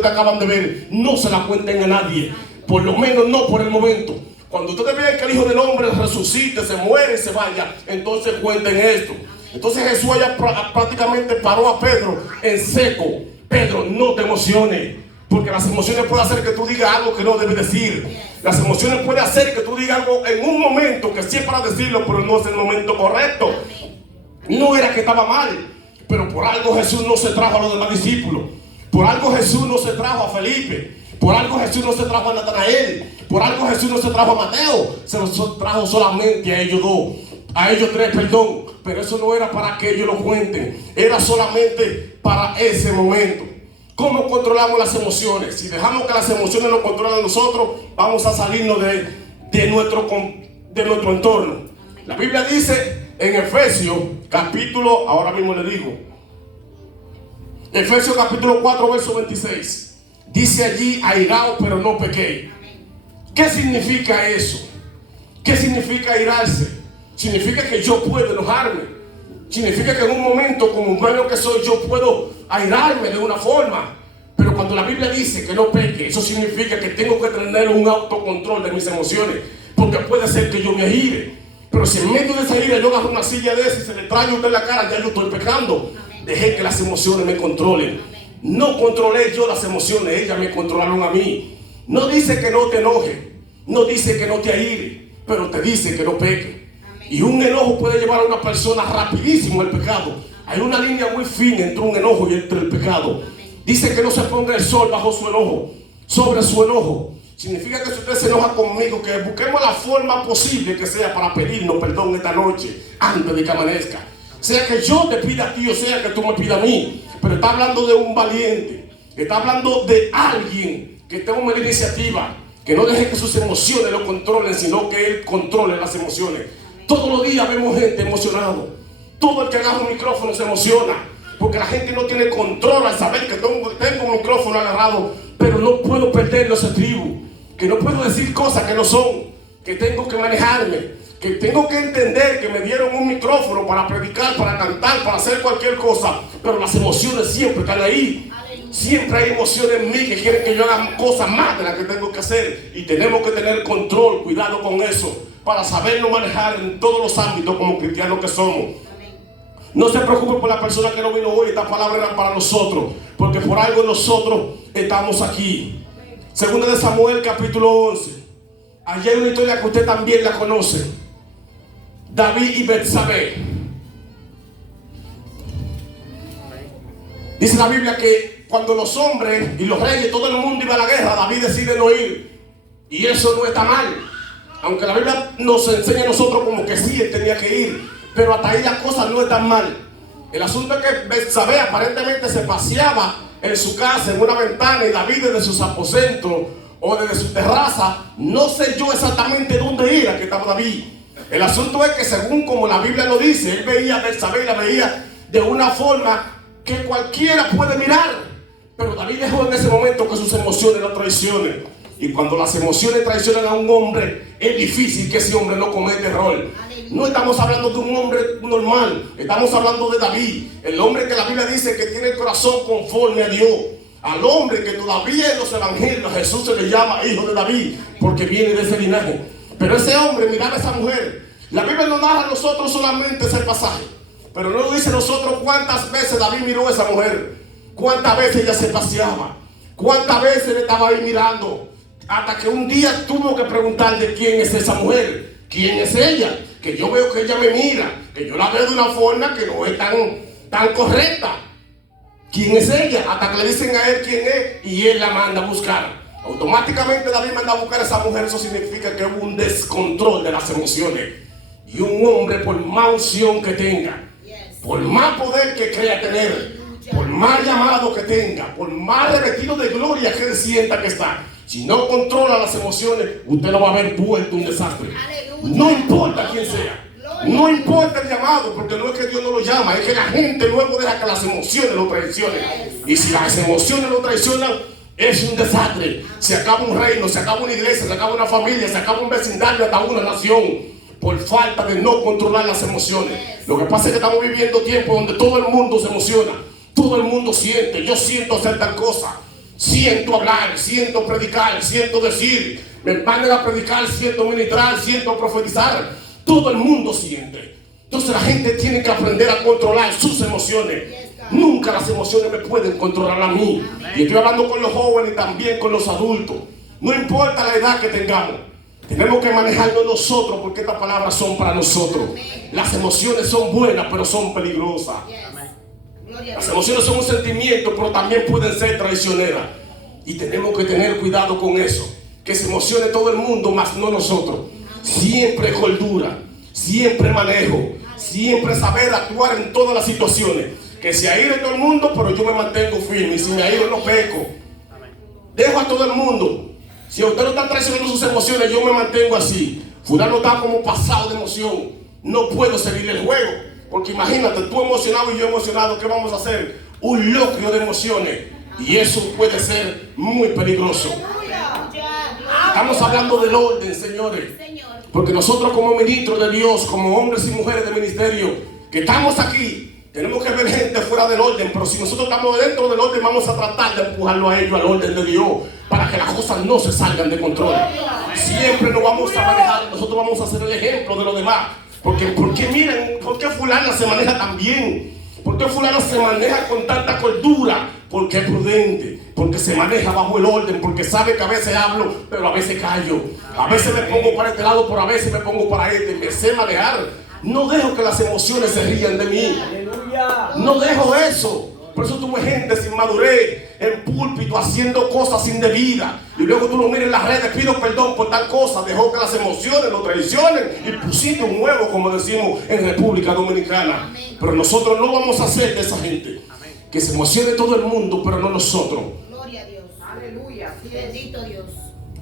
ustedes acaban de ver, no se la cuenten a nadie. Por lo menos no por el momento. Cuando ustedes vean que el Hijo del Hombre resucite, se muere y se vaya, entonces cuenten esto. Entonces Jesús allá prácticamente paró a Pedro en seco. Pedro, no te emociones, porque las emociones pueden hacer que tú digas algo que no debes decir. Las emociones pueden hacer que tú digas algo en un momento que sí es para decirlo, pero no es el momento correcto. No era que estaba mal, pero por algo Jesús no se trajo a los demás discípulos. Por algo Jesús no se trajo a Felipe. Por algo Jesús no se trajo a Natanael. Por algo Jesús no se trajo a Mateo. Se los trajo solamente a ellos dos. A ellos tres, perdón. Pero eso no era para que ellos lo cuenten. Era solamente para ese momento. ¿Cómo controlamos las emociones? Si dejamos que las emociones nos controlen a nosotros, vamos a salirnos de nuestro entorno. La Biblia dice en Efesios capítulo, ahora mismo le digo, Efesios capítulo 4 verso 26. Dice allí, airaos pero no pequéis. ¿Qué significa eso? ¿Qué significa airarse? Significa que yo puedo enojarme. Significa que en un momento, como humano que soy, yo puedo airarme de una forma. Pero cuando la Biblia dice que no peque, eso significa que tengo que tener un autocontrol de mis emociones. Porque puede ser que yo me aire. Pero si en medio de esa ira yo agarro una silla de esa y se le trae a usted en la cara, ya yo estoy pecando. Dejé que las emociones me controlen. No controlé yo las emociones, ellas me controlaron a mí. No dice que no te enoje, no dice que no te aire, pero te dice que no peque. Y un enojo puede llevar a una persona rapidísimo al pecado. Hay una línea muy fina entre un enojo y entre el pecado. Dice que no se ponga el sol bajo su enojo, sobre su enojo. Significa que si usted se enoja conmigo, que busquemos la forma posible que sea para pedirnos perdón esta noche, antes de que amanezca. Sea que yo te pida a ti o sea que tú me pidas a mí. Pero está hablando de un valiente. Está hablando de alguien que tome la iniciativa. Que no deje que sus emociones lo controlen, sino que él controle las emociones. Todos los días vemos gente emocionada. Todo el que agarra un micrófono se emociona. Porque la gente no tiene control al saber que tengo un micrófono agarrado. Pero no puedo perder los estribos. Que no puedo decir cosas que no son. Que tengo que manejarme. Que tengo que entender que me dieron un micrófono para predicar, para cantar, para hacer cualquier cosa. Pero las emociones siempre están ahí. Siempre hay emociones en mí que quieren que yo haga cosas más de las que tengo que hacer. Y tenemos que tener control, cuidado con eso, para saberlo manejar en todos los ámbitos como cristianos que somos. No se preocupen por la persona que no vino hoy. Esta palabra era para nosotros, porque por algo nosotros estamos aquí. Segunda de Samuel capítulo 11. Allí hay una historia que usted también la conoce. David y Betsabé. Dice la Biblia que cuando los hombres y los reyes, todo el mundo iba a la guerra, David decide no ir. Y eso no está mal. Aunque la Biblia nos enseña a nosotros como que sí, él tenía que ir. Pero hasta ahí las cosas no están mal. El asunto es que Betsabé aparentemente se paseaba en su casa, en una ventana, y David desde sus aposentos o desde su terraza, no sé yo exactamente dónde era que estaba David. El asunto es que según como la Biblia lo dice, él veía a Betsabé y la veía de una forma que cualquiera puede mirar. Pero David dejó en ese momento que sus emociones lo traicionen. Y cuando las emociones traicionan a un hombre, es difícil que ese hombre no cometa error. No estamos hablando de un hombre normal, estamos hablando de David, el hombre que la Biblia dice que tiene el corazón conforme a Dios. Al hombre que todavía en los evangelios Jesús se le llama hijo de David, porque viene de ese linaje. Pero ese hombre miraba a esa mujer. La Biblia no narra a nosotros solamente ese pasaje, pero no nos dice a nosotros cuántas veces David miró a esa mujer, cuántas veces ella se paseaba, cuántas veces él estaba ahí mirando, hasta que un día tuvo que preguntarle quién es esa mujer, quién es ella, que yo veo que ella me mira, que yo la veo de una forma que no es tan correcta. ¿Quién es ella? Hasta que le dicen a él quién es y él la manda a buscar. Automáticamente David manda a buscar a esa mujer. Eso significa que hubo un descontrol de las emociones. Y un hombre, por más unción que tenga, por más poder que crea tener, por más llamado que tenga, por más revestido de gloria que él sienta que está, si no controla las emociones, usted lo va a ver vuelto un desastre. No importa quién sea, no importa el llamado, porque no es que Dios no lo llama, es que la gente luego deja que las emociones lo traicionen. Y si las emociones lo traicionan, es un desastre. Se acaba un reino, se acaba una iglesia, se acaba una familia, se acaba un vecindario, hasta una nación, por falta de no controlar las emociones. Lo que pasa es que estamos viviendo tiempos donde todo el mundo se emociona, todo el mundo siente, yo siento hacer tal cosa. Siento hablar, siento predicar, siento decir. Me mandan a predicar, siento ministrar, siento profetizar. Todo el mundo siente. Entonces la gente tiene que aprender a controlar sus emociones. Nunca las emociones me pueden controlar a mí. Y estoy hablando con los jóvenes y también con los adultos. No importa la edad que tengamos. Tenemos que manejarnos nosotros porque estas palabras son para nosotros. Las emociones son buenas, pero son peligrosas. Las emociones son un sentimiento, pero también pueden ser traicioneras. Y tenemos que tener cuidado con eso. Que se emocione todo el mundo, más no nosotros. Siempre cordura, siempre manejo, siempre saber actuar en todas las situaciones. Que se aire todo el mundo, pero yo me mantengo firme. Y si me aire, no peco. Dejo a todo el mundo. Si usted no está traicionando sus emociones, yo me mantengo así. Fulano está como pasado de emoción. No puedo seguir el juego. Porque imagínate, tú emocionado y yo emocionado, ¿qué vamos a hacer? Un locrio de emociones. Y eso puede ser muy peligroso. Estamos hablando del orden, señores. Porque nosotros como ministros de Dios, como hombres y mujeres de ministerio, que estamos aquí, tenemos que ver gente fuera del orden. Pero si nosotros estamos dentro del orden, vamos a tratar de empujarlo a ellos al orden de Dios, para que las cosas no se salgan de control. Siempre nos vamos a manejar, nosotros vamos a ser el ejemplo de los demás. Porque miren, ¿por qué fulana se maneja tan bien? ¿Por qué fulana se maneja con tanta cordura? Porque es prudente, porque se maneja bajo el orden, porque sabe que a veces hablo, pero a veces callo. A veces me pongo para este lado, pero a veces me pongo para este. Me sé manejar. No dejo que las emociones se rían de mí. No dejo eso. Por eso tuve gente sin madurez en púlpito haciendo cosas indebidas. Y luego tú lo miras en las redes, pido perdón por tal cosa. Dejó que las emociones lo traicionen y pusiste un huevo, como decimos en República Dominicana. Pero nosotros no vamos a ser de esa gente. Que se emocione todo el mundo, pero no nosotros. Gloria a Dios. Aleluya. Bendito Dios.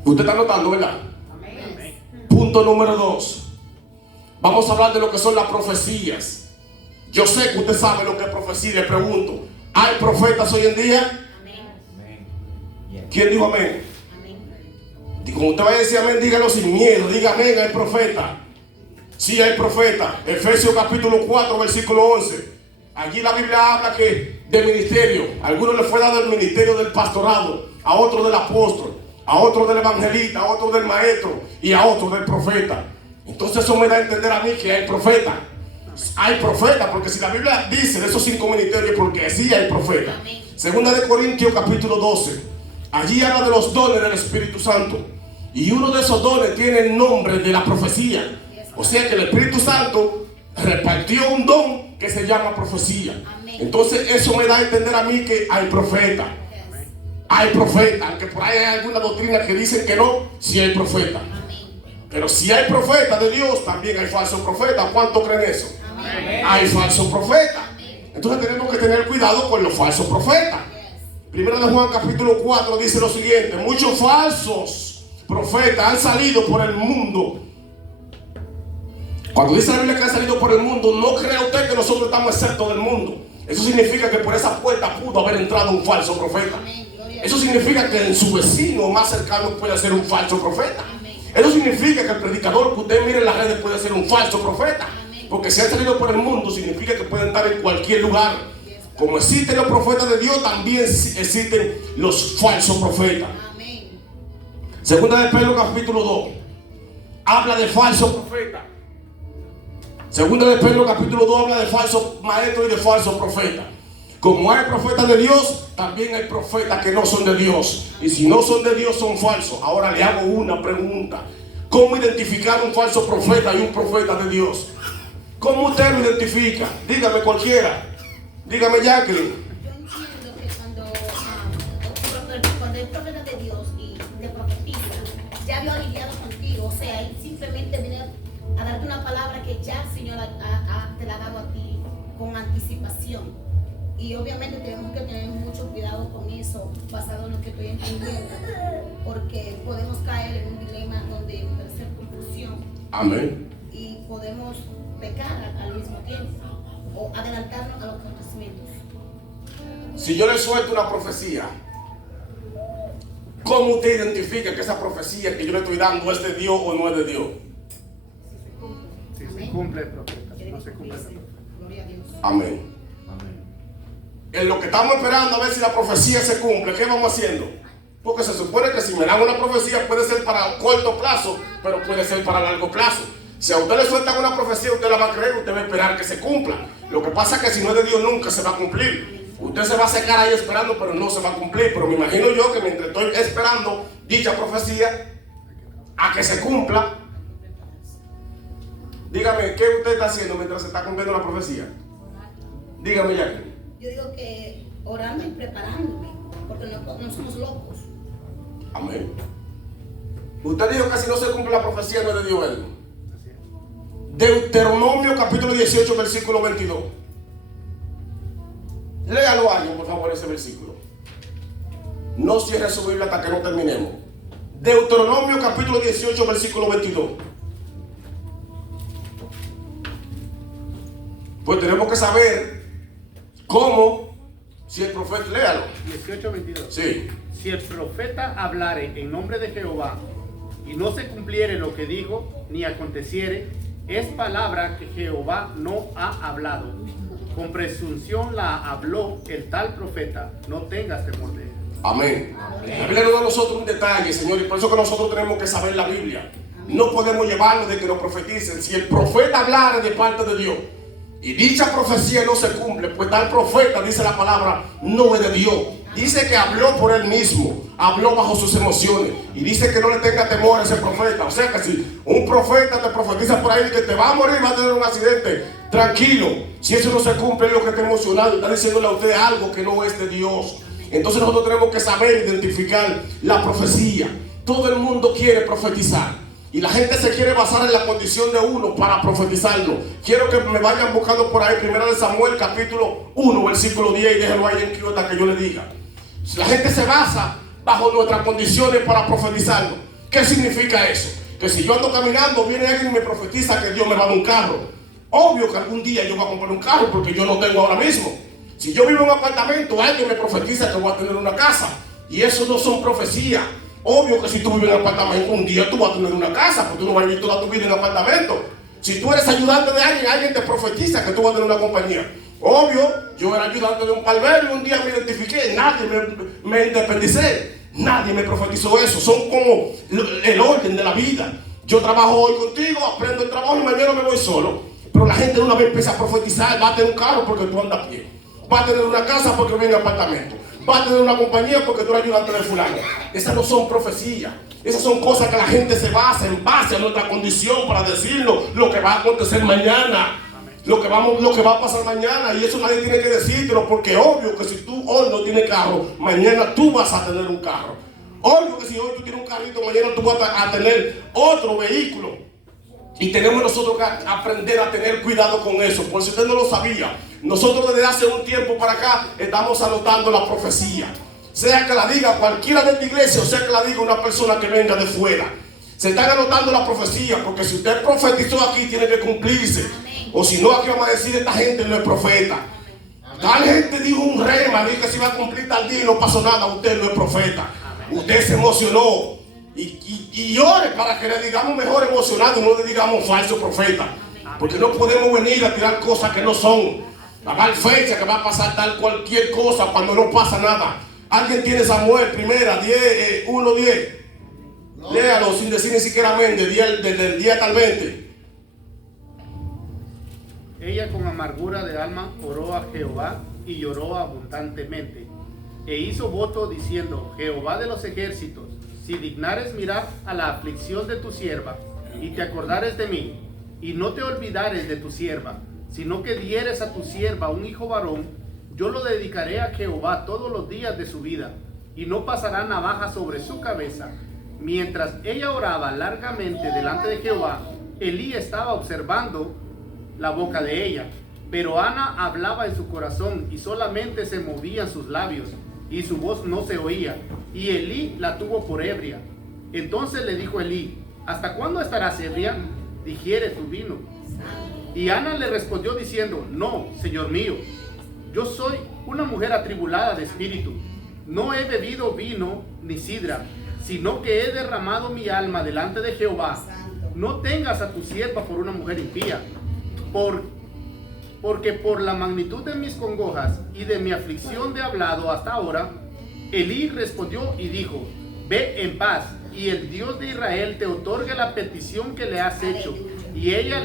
Usted está notando, ¿verdad? Amén. Punto número 2. Vamos a hablar de lo que son las profecías. Yo sé que usted sabe lo que es profecía. Le pregunto, ¿hay profetas hoy en día? Amén. ¿Quién dijo amén? Amén. Y como usted va a decir amén, dígalo sin miedo. Diga amén, hay profeta. Sí, hay profeta. Efesios capítulo 4, versículo 11. Allí la Biblia habla que de ministerio. A algunos les fue dado el ministerio del pastorado, a otros del apóstol, a otros del evangelista, a otros del maestro y a otros del profeta. Entonces eso me da a entender a mí que hay profeta. Hay profeta, porque si la Biblia dice de esos 5 ministerios, porque sí hay profeta. Segunda de Corintios capítulo 12. Allí habla de los dones del Espíritu Santo. Y uno de esos dones tiene el nombre de la profecía. O sea que el Espíritu Santo repartió un don que se llama profecía. Entonces eso me da a entender a mí que hay profeta. Hay profeta, aunque por ahí hay alguna doctrina que dicen que no, sí hay profeta. Pero si hay profeta de Dios, también hay falsos profetas. ¿Cuántos creen eso? Hay falsos profetas. Entonces tenemos que tener cuidado con los falsos profetas. Primero de Juan capítulo 4 dice lo siguiente: muchos falsos profetas han salido por el mundo. Cuando dice la Biblia que han salido por el mundo, no crea usted que nosotros estamos exentos del mundo. Eso significa que por esa puerta pudo haber entrado un falso profeta. Eso significa que en su vecino más cercano puede ser un falso profeta. Eso significa que el predicador que usted mire en las redes puede ser un falso profeta. Porque si han salido por el mundo, significa que pueden estar en cualquier lugar. Como existen los profetas de Dios, también existen los falsos profetas. Segunda de Pedro capítulo 2 habla de falsos profetas. Segunda de Pedro capítulo 2 habla de falsos maestros y de falsos profetas. Como hay profetas de Dios, también hay profetas que no son de Dios. Y si no son de Dios, son falsos. Ahora le hago una pregunta: ¿cómo identificar un falso profeta y un profeta de Dios? ¿Cómo usted lo identifica? Dígame cualquiera. Dígame Jacqueline. Yo entiendo que cuando el profeta de Dios y te profetiza, ya había lidiado contigo. O sea, él simplemente viene a darte una palabra que ya el Señor te la ha dado a ti con anticipación. Y obviamente tenemos que tener mucho cuidado con eso, basado en lo que estoy entendiendo, porque podemos caer en un dilema donde puede ser confusión. Amén. Y podemos pecar al mismo tiempo o adelantarnos a los acontecimientos. Si yo le suelto una profecía, ¿cómo usted identifica que esa profecía que yo le estoy dando es de Dios o no es de Dios? Si se cumple el profeta, no se cumple el profeta. Gloria a Dios. Amén. en lo que estamos esperando a ver si la profecía se cumple, ¿qué vamos haciendo? Porque se supone que si me dan una profecía puede ser para corto plazo, pero puede ser para largo plazo. Si a usted le sueltan una profecía, usted la va a creer, usted va a esperar que se cumpla. Lo que pasa es que si no es de Dios nunca se va a cumplir. Usted se va a secar ahí esperando, pero no se va a cumplir. Pero me imagino yo que mientras estoy esperando dicha profecía a que se cumpla, dígame, ¿qué usted está haciendo mientras se está cumpliendo la profecía? Dígame, Jacqueline. Yo digo que orando y preparándome, porque no somos locos. Amén. Usted dijo que si no se cumple la profecía no es de Dios, ¿verdad? Deuteronomio capítulo 18, versículo 22. Léalo alguien, por favor, ese versículo. No cierre su Biblia hasta que no terminemos. Deuteronomio capítulo 18, versículo 22. Pues tenemos que saber cómo, si el profeta, léalo. 18:22. Sí. Si el profeta hablare en nombre de Jehová y no se cumpliere lo que dijo, ni aconteciere, es palabra que Jehová no ha hablado. Con presunción la habló el tal profeta. No tengas temor de él. Amén. La Biblia nos da a nosotros un detalle, Señor, y por eso que nosotros tenemos que saber la Biblia. No podemos llevarnos de que nos profeticen. Si el profeta hablara de parte de Dios y dicha profecía no se cumple, pues tal profeta, dice la palabra, no es de Dios. Dice que habló por él mismo, habló bajo sus emociones, y dice que no le tenga temor a ese profeta. O sea que si un profeta te profetiza por ahí que te va a morir, va a tener un accidente, tranquilo. Si eso no se cumple, es lo que está emocionado, está diciéndole a usted algo que no es de Dios. Entonces nosotros tenemos que saber identificar la profecía. Todo el mundo quiere profetizar y la gente se quiere basar en la condición de uno para profetizarlo. Quiero que me vayan buscando por ahí 1 Samuel capítulo 1 versículo 10 y déjenlo ahí en Q hasta que yo le diga. La gente se basa bajo nuestras condiciones para profetizarlo. ¿Qué significa eso? Que si yo ando caminando, viene alguien y me profetiza que Dios me va a dar un carro. Obvio que algún día yo voy a comprar un carro porque yo no tengo ahora mismo. Si yo vivo en un apartamento, alguien me profetiza que voy a tener una casa. Y eso no son profecías. Obvio que si tú vives en un apartamento, un día tú vas a tener una casa, porque tú no vas a vivir toda tu vida en un apartamento. Si tú eres ayudante de alguien, alguien te profetiza que tú vas a tener una compañía. Obvio, yo era ayudante de un palmero y un día me identifiqué, nadie me independicé, nadie me profetizó eso. Son como el orden de la vida. Yo trabajo hoy contigo, aprendo el trabajo y mañana me voy solo. Pero la gente una vez empieza a profetizar, va a tener un carro porque tú andas a pie, va a tener una casa porque viene en apartamento, va a tener una compañía porque tú eres ayudante de fulano. Esas no son profecías. Esas son cosas que la gente se basa en base a nuestra condición para decirnos lo que va a acontecer mañana. Lo que va a pasar mañana, y eso nadie tiene que decírtelo, porque obvio que si tú hoy no tienes carro, mañana tú vas a tener un carro. Obvio que si hoy tú tienes un carrito, mañana tú vas a tener otro vehículo. Y tenemos nosotros que aprender a tener cuidado con eso. Por si usted no lo sabía, nosotros desde hace un tiempo para acá estamos anotando la profecía. Sea que la diga cualquiera de esta iglesia, o sea que la diga una persona que venga de fuera. Se están anotando la profecía, porque si usted profetizó aquí, tiene que cumplirse. O si no, aquí vamos a decir, esta gente no es profeta. Tal gente dijo un rema, dijo que se iba a cumplir tal día y no pasó nada. Usted no es profeta. Usted se emocionó. Y ore para que le digamos mejor emocionado, no le digamos falso profeta. Porque no podemos venir a tirar cosas que no son. A dar fecha que va a pasar tal cualquier cosa cuando no pasa nada. Alguien tiene Samuel, primera, 1:10. Léalo sin decir ni siquiera amén, desde el día tal 20. Ella con amargura de alma oró a Jehová y lloró abundantemente. E hizo voto diciendo: Jehová de los ejércitos, si dignares mirar a la aflicción de tu sierva, y te acordares de mí, y no te olvidares de tu sierva, sino que dieres a tu sierva un hijo varón, yo lo dedicaré a Jehová todos los días de su vida, y no pasará navaja sobre su cabeza. Mientras ella oraba largamente delante de Jehová, Elí estaba observando la boca de ella, pero Ana hablaba en su corazón y solamente se movían sus labios y su voz no se oía, y Elí la tuvo por ebria. Entonces le dijo Elí: ¿hasta cuándo estarás ebria? Digiere tu vino. Y Ana le respondió diciendo: no, señor mío, yo soy una mujer atribulada de espíritu, no he bebido vino ni sidra, sino que he derramado mi alma delante de Jehová. No tengas a tu sierva por una mujer impía, porque por la magnitud de mis congojas y de mi aflicción he hablado hasta ahora. Elí respondió y dijo: ve en paz, y el Dios de Israel te otorgue la petición que le has hecho. Y ella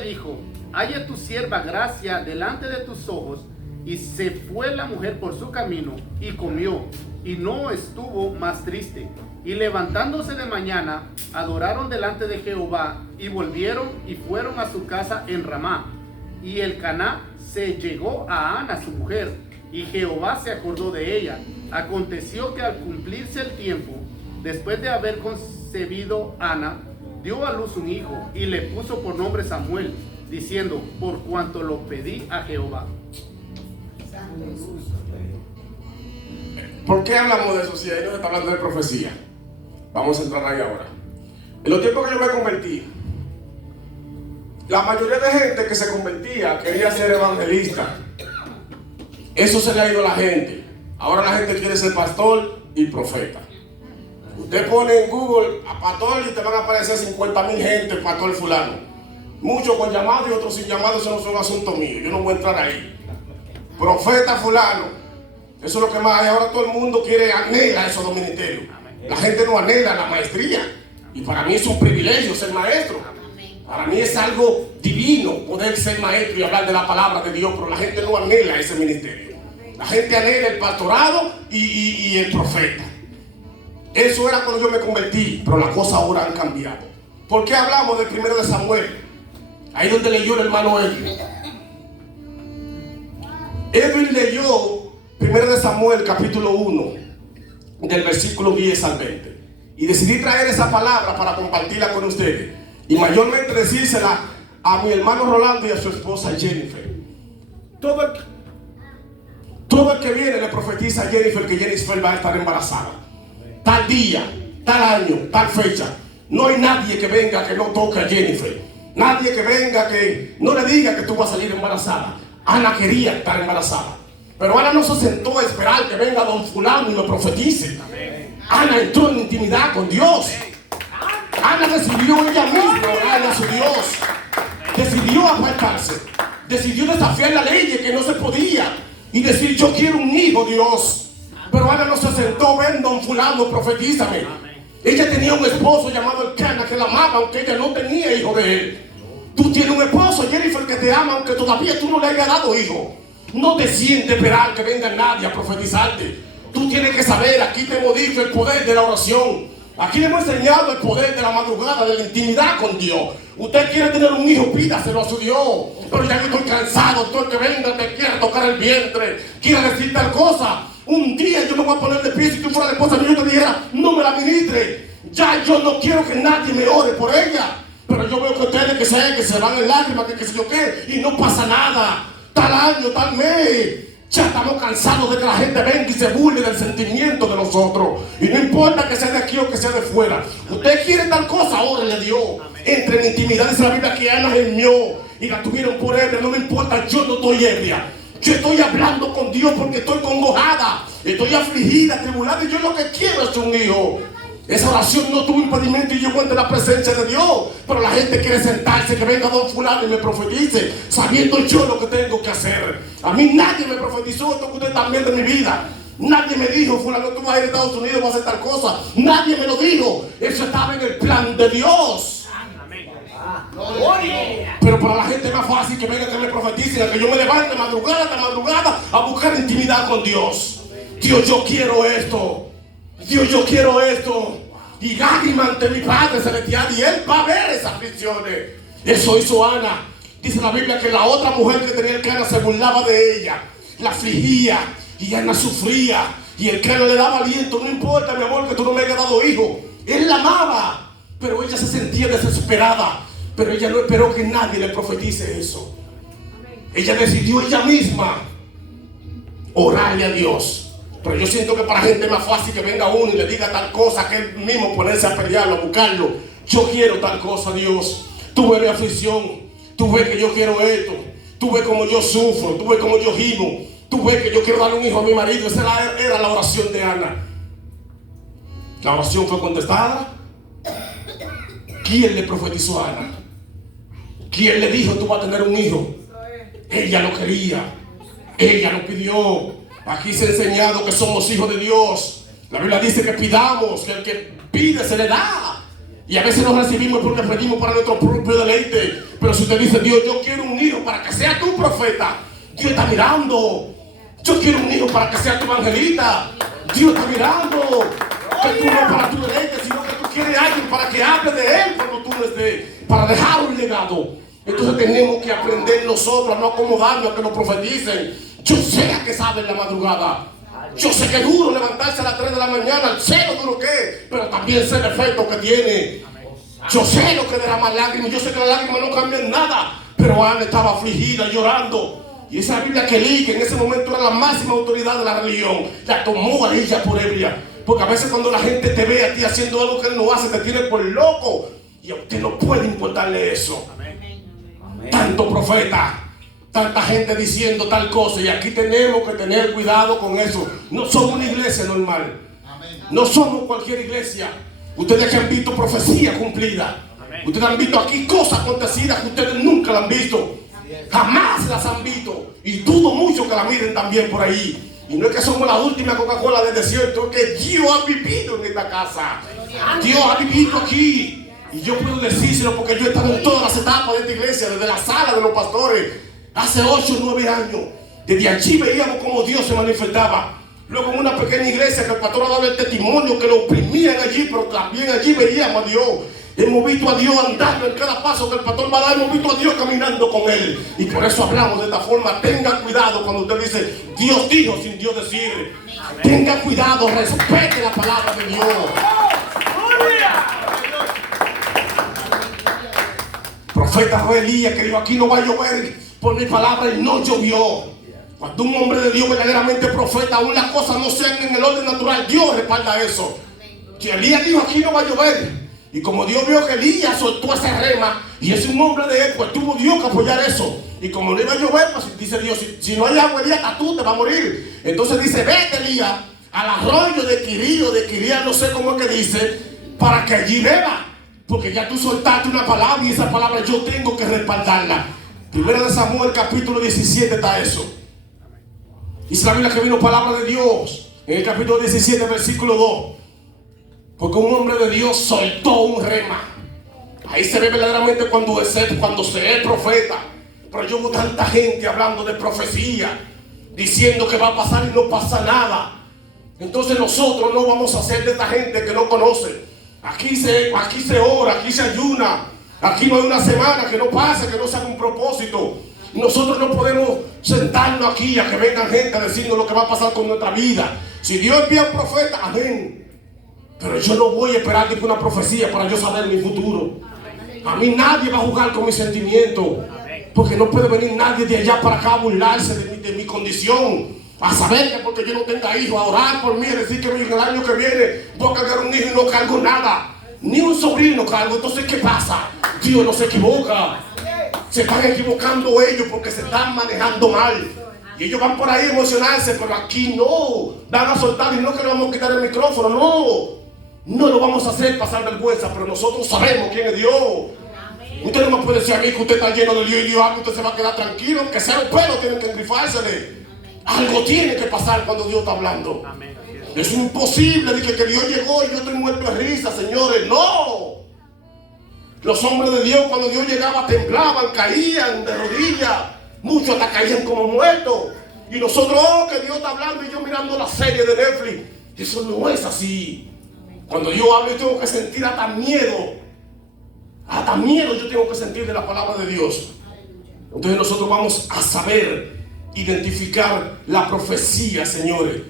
dijo: haya tu sierva gracia delante de tus ojos. Y se fue la mujer por su camino y comió, y no estuvo más triste. Y levantándose de mañana, adoraron delante de Jehová, y volvieron y fueron a su casa en Ramá. Y Elcaná se llegó a Ana su mujer, y Jehová se acordó de ella. Aconteció que al cumplirse el tiempo, después de haber concebido Ana, dio a luz un hijo, y le puso por nombre Samuel, diciendo: por cuanto lo pedí a Jehová. ¿Por qué hablamos de eso si ahí nos está hablando de profecía? Vamos a entrar ahí ahora. En los tiempos que yo me convertí, la mayoría de gente que se convertía quería ser evangelista. Eso se le ha ido a la gente. Ahora la gente quiere ser pastor y profeta. Usted pone en Google a pastor y te van a aparecer 50,000 gente, pastor fulano. Muchos con llamado y otros sin llamado. Eso no es un asunto mío, yo no voy a entrar ahí. Profeta fulano, eso es lo que más hay. Ahora todo el mundo anhela esos dos ministerios. La gente no anhela la maestría, y para mí es un privilegio ser maestro. Para mí es algo divino poder ser maestro y hablar de la palabra de Dios, pero la gente no anhela ese ministerio. La gente anhela el pastorado y el profeta. Eso era cuando yo me convertí, pero las cosas ahora han cambiado. ¿Por qué hablamos del 1 de Samuel? Ahí donde leyó el hermano Edwin. Edwin leyó 1 de Samuel capítulo 1 del versículo 10 al 20, y decidí traer esa palabra para compartirla con ustedes, y mayormente decírsela a mi hermano Rolando y a su esposa Jennifer. Todo el que viene le profetiza a Jennifer que Jennifer va a estar embarazada tal día, tal año, tal fecha. No hay nadie que venga que no toque a Jennifer, nadie que venga que no le diga que tú vas a salir embarazada. Ana quería estar embarazada, pero Ana no se sentó a esperar que venga don fulano y lo profetice. Ana entró en intimidad con Dios. Ana decidió ella misma orarle a su Dios. Decidió apartarse. Decidió desafiar la ley de que no se podía y decir: yo quiero un hijo, Dios. Pero Ana no se sentó: ven don fulano, profetízame. Ella tenía un esposo llamado Elcana que la amaba, aunque ella no tenía hijo de él. Tú tienes un esposo, Jennifer, que te ama, aunque todavía tú no le hayas dado hijo. No te sientes esperar que venga nadie a profetizarte. Tú tienes que saber, aquí te hemos dicho el poder de la oración. Aquí le hemos enseñado el poder de la madrugada, de la intimidad con Dios. Usted quiere tener un hijo, pídaselo a su Dios. Pero ya yo estoy cansado, todo el que venga te quiere tocar el vientre, quiere decir tal cosa. Un día yo me voy a poner de pie si tú fueras la esposa mía y yo te dijera: no me la ministre. Ya yo no quiero que nadie me ore por ella. Pero yo veo que ustedes que se van en lágrimas, que sé yo qué, y no pasa nada. Tal año, tal mes. Ya estamos cansados de que la gente venga y se burle del sentimiento de nosotros. Y no importa que sea de aquí o que sea de fuera. Usted quiere tal cosa, órale a Dios. Entre en intimidad, dice la Biblia que Ana gemió y la tuvieron por ebria. No me importa, yo no estoy ebria. Yo estoy hablando con Dios porque estoy congojada, estoy afligida, atribulada, y yo lo que quiero es un hijo. Esa oración no tuvo impedimento y llegó ante la presencia de Dios. Pero la gente quiere sentarse, que venga don fulano y me profetice, sabiendo yo lo que tengo que hacer. A mí nadie me profetizó esto que usted está viendo en mi vida. Nadie me dijo: fulano, tú vas a ir a Estados Unidos, vas a hacer tal cosa. Nadie me lo dijo. Eso estaba en el plan de Dios. Pero para la gente es más fácil que venga que me profeticen, a que yo me levante madrugada hasta madrugada a buscar intimidad con Dios. Dios, yo quiero esto. Dios, yo quiero esto. Y lágrimas ante mi Padre Celestial, y Él va a ver esas aflicciones. Eso hizo Ana. Dice la Biblia que la otra mujer que tenía Elcana se burlaba de ella, la afligía, y Ana sufría. Y Elcana le daba aliento: no importa, mi amor, que tú no me hayas dado hijo. Él la amaba, pero ella se sentía desesperada. Pero ella no esperó que nadie le profetice eso. Ella decidió ella misma orarle a Dios. Pero yo siento que para gente es más fácil que venga uno y le diga tal cosa, que él mismo ponerse a pelearlo, a buscarlo. Yo quiero tal cosa, Dios. Tú ves mi aflicción. Tú ves que yo quiero esto. Tú ves como yo sufro. Tú ves como yo gimo. Tú ves que yo quiero darle un hijo a mi marido. Esa era la oración de Ana. La oración fue contestada. ¿Quién le profetizó a Ana? ¿Quién le dijo: tú vas a tener un hijo? Ella lo quería. Ella lo pidió. Aquí se ha enseñado que somos hijos de Dios. La Biblia dice que pidamos, que el que pide se le da. Y a veces no recibimos porque pedimos para nuestro propio deleite. Pero si usted dice, Dios, yo quiero un hijo para que sea tu profeta, Dios está mirando. Yo quiero un hijo para que sea tu evangelista, Dios está mirando. Que tú no para tu deleite, sino que tú quieres a alguien para que hable de él cuando tú no estés, para dejar un legado. Entonces tenemos que aprender nosotros a no acomodarnos a que nos profeticen. Yo sé a que sabe en la madrugada. Yo sé que es duro levantarse a las 3 de la mañana, sé lo duro que es, pero también sé el efecto que tiene. Yo sé lo que derrama lágrimas, yo sé que las lágrimas no cambian nada, pero Ana estaba afligida, llorando. Y esa Biblia que leí, que en ese momento era la máxima autoridad de la religión, la tomó a ella por ebria. Porque a veces cuando la gente te ve a ti haciendo algo que él no hace, te tiene por loco. Y a usted no puede importarle eso. Amén. Tanto profeta, tanta gente diciendo tal cosa, y aquí tenemos que tener cuidado con eso. No somos una iglesia normal. No somos cualquier iglesia. Ustedes que han visto profecía cumplida. Ustedes han visto aquí cosas acontecidas que ustedes nunca las han visto. Jamás las han visto. Y dudo mucho que la miren también por ahí. Y no es que somos la última Coca-Cola del desierto, es que Dios ha vivido en esta casa. Dios ha vivido aquí. Y yo puedo decírselo porque yo he estado en todas las etapas de esta iglesia, desde la sala de los pastores, hace 8 o 9 años. Desde allí veíamos cómo Dios se manifestaba. Luego en una pequeña iglesia que el pastor ha dado el testimonio, que lo oprimían allí, pero también allí veíamos a Dios. Hemos visto a Dios andando en cada paso que el pastor va a dar, hemos visto a Dios caminando con él. Y por eso hablamos de esta forma. Tengan cuidado cuando usted dice, Dios dijo sin Dios decir. Tengan cuidado, respete la palabra de Dios. Profeta fue Elías que dijo, aquí no va a llover por mi palabra, y no llovió. Cuando un hombre de Dios verdaderamente profeta, aún las cosas no sean en el orden natural, Dios respalda eso. Si Elías dijo, aquí no va a llover, y como Dios vio que Elías soltó ese rema, y es un hombre de él, pues tuvo Dios que apoyar eso. Y como no iba a llover, pues dice Dios, si no hay agua, Elías, tú te vas a morir. Entonces dice, vete, Elías, al arroyo de Quiría, no sé cómo es que dice, para que allí beba. Porque ya tú soltaste una palabra, y esa palabra yo tengo que respaldarla. Primera de Samuel, capítulo 17, está eso. Dice la Biblia que vino palabra de Dios en el capítulo 17, versículo 2. Porque un hombre de Dios soltó un rema. Ahí se ve verdaderamente cuando se es profeta. Pero yo veo tanta gente hablando de profecía, diciendo que va a pasar y no pasa nada. Entonces nosotros no vamos a ser de esta gente que no conoce. Aquí se ora, aquí se ayuna. Aquí no hay una semana que no pase, que no se haga un propósito. Nosotros no podemos sentarnos aquí a que vengan gente a decirnos lo que va a pasar con nuestra vida. Si Dios envía un profeta, amén. Pero yo no voy a esperar ninguna profecía para yo saber mi futuro. A mí nadie va a jugar con mis sentimientos. Porque no puede venir nadie de allá para acá a burlarse de mi condición. A saber que porque yo no tenga hijos, a orar por mí, a decir que el año que viene voy a cargar un hijo y no cargo nada. Ni un sobrino cargo. Entonces, ¿qué pasa? Dios no se equivoca. Se están equivocando ellos porque se están manejando mal. Y ellos van por ahí a emocionarse, pero aquí no. Van a soltar y no que le vamos a quitar el micrófono, no. No lo vamos a hacer pasar vergüenza, pero nosotros sabemos quién es Dios. Usted no me puede decir a mí que usted está lleno de Dios y Dios habla, usted se va a quedar tranquilo, aunque sea los pelos tienen que engrifársele. Algo tiene que pasar cuando Dios está hablando. Es imposible de que Dios llegó y yo estoy muerto de risa, señores. No. Los hombres de Dios cuando Dios llegaba temblaban, caían de rodillas. Muchos hasta caían como muertos. Y nosotros, que Dios está hablando y yo mirando la serie de Netflix. Eso no es así. Cuando Dios habla yo tengo que sentir hasta miedo. Hasta miedo yo tengo que sentir de la palabra de Dios. Entonces nosotros vamos a saber identificar la profecía, señores.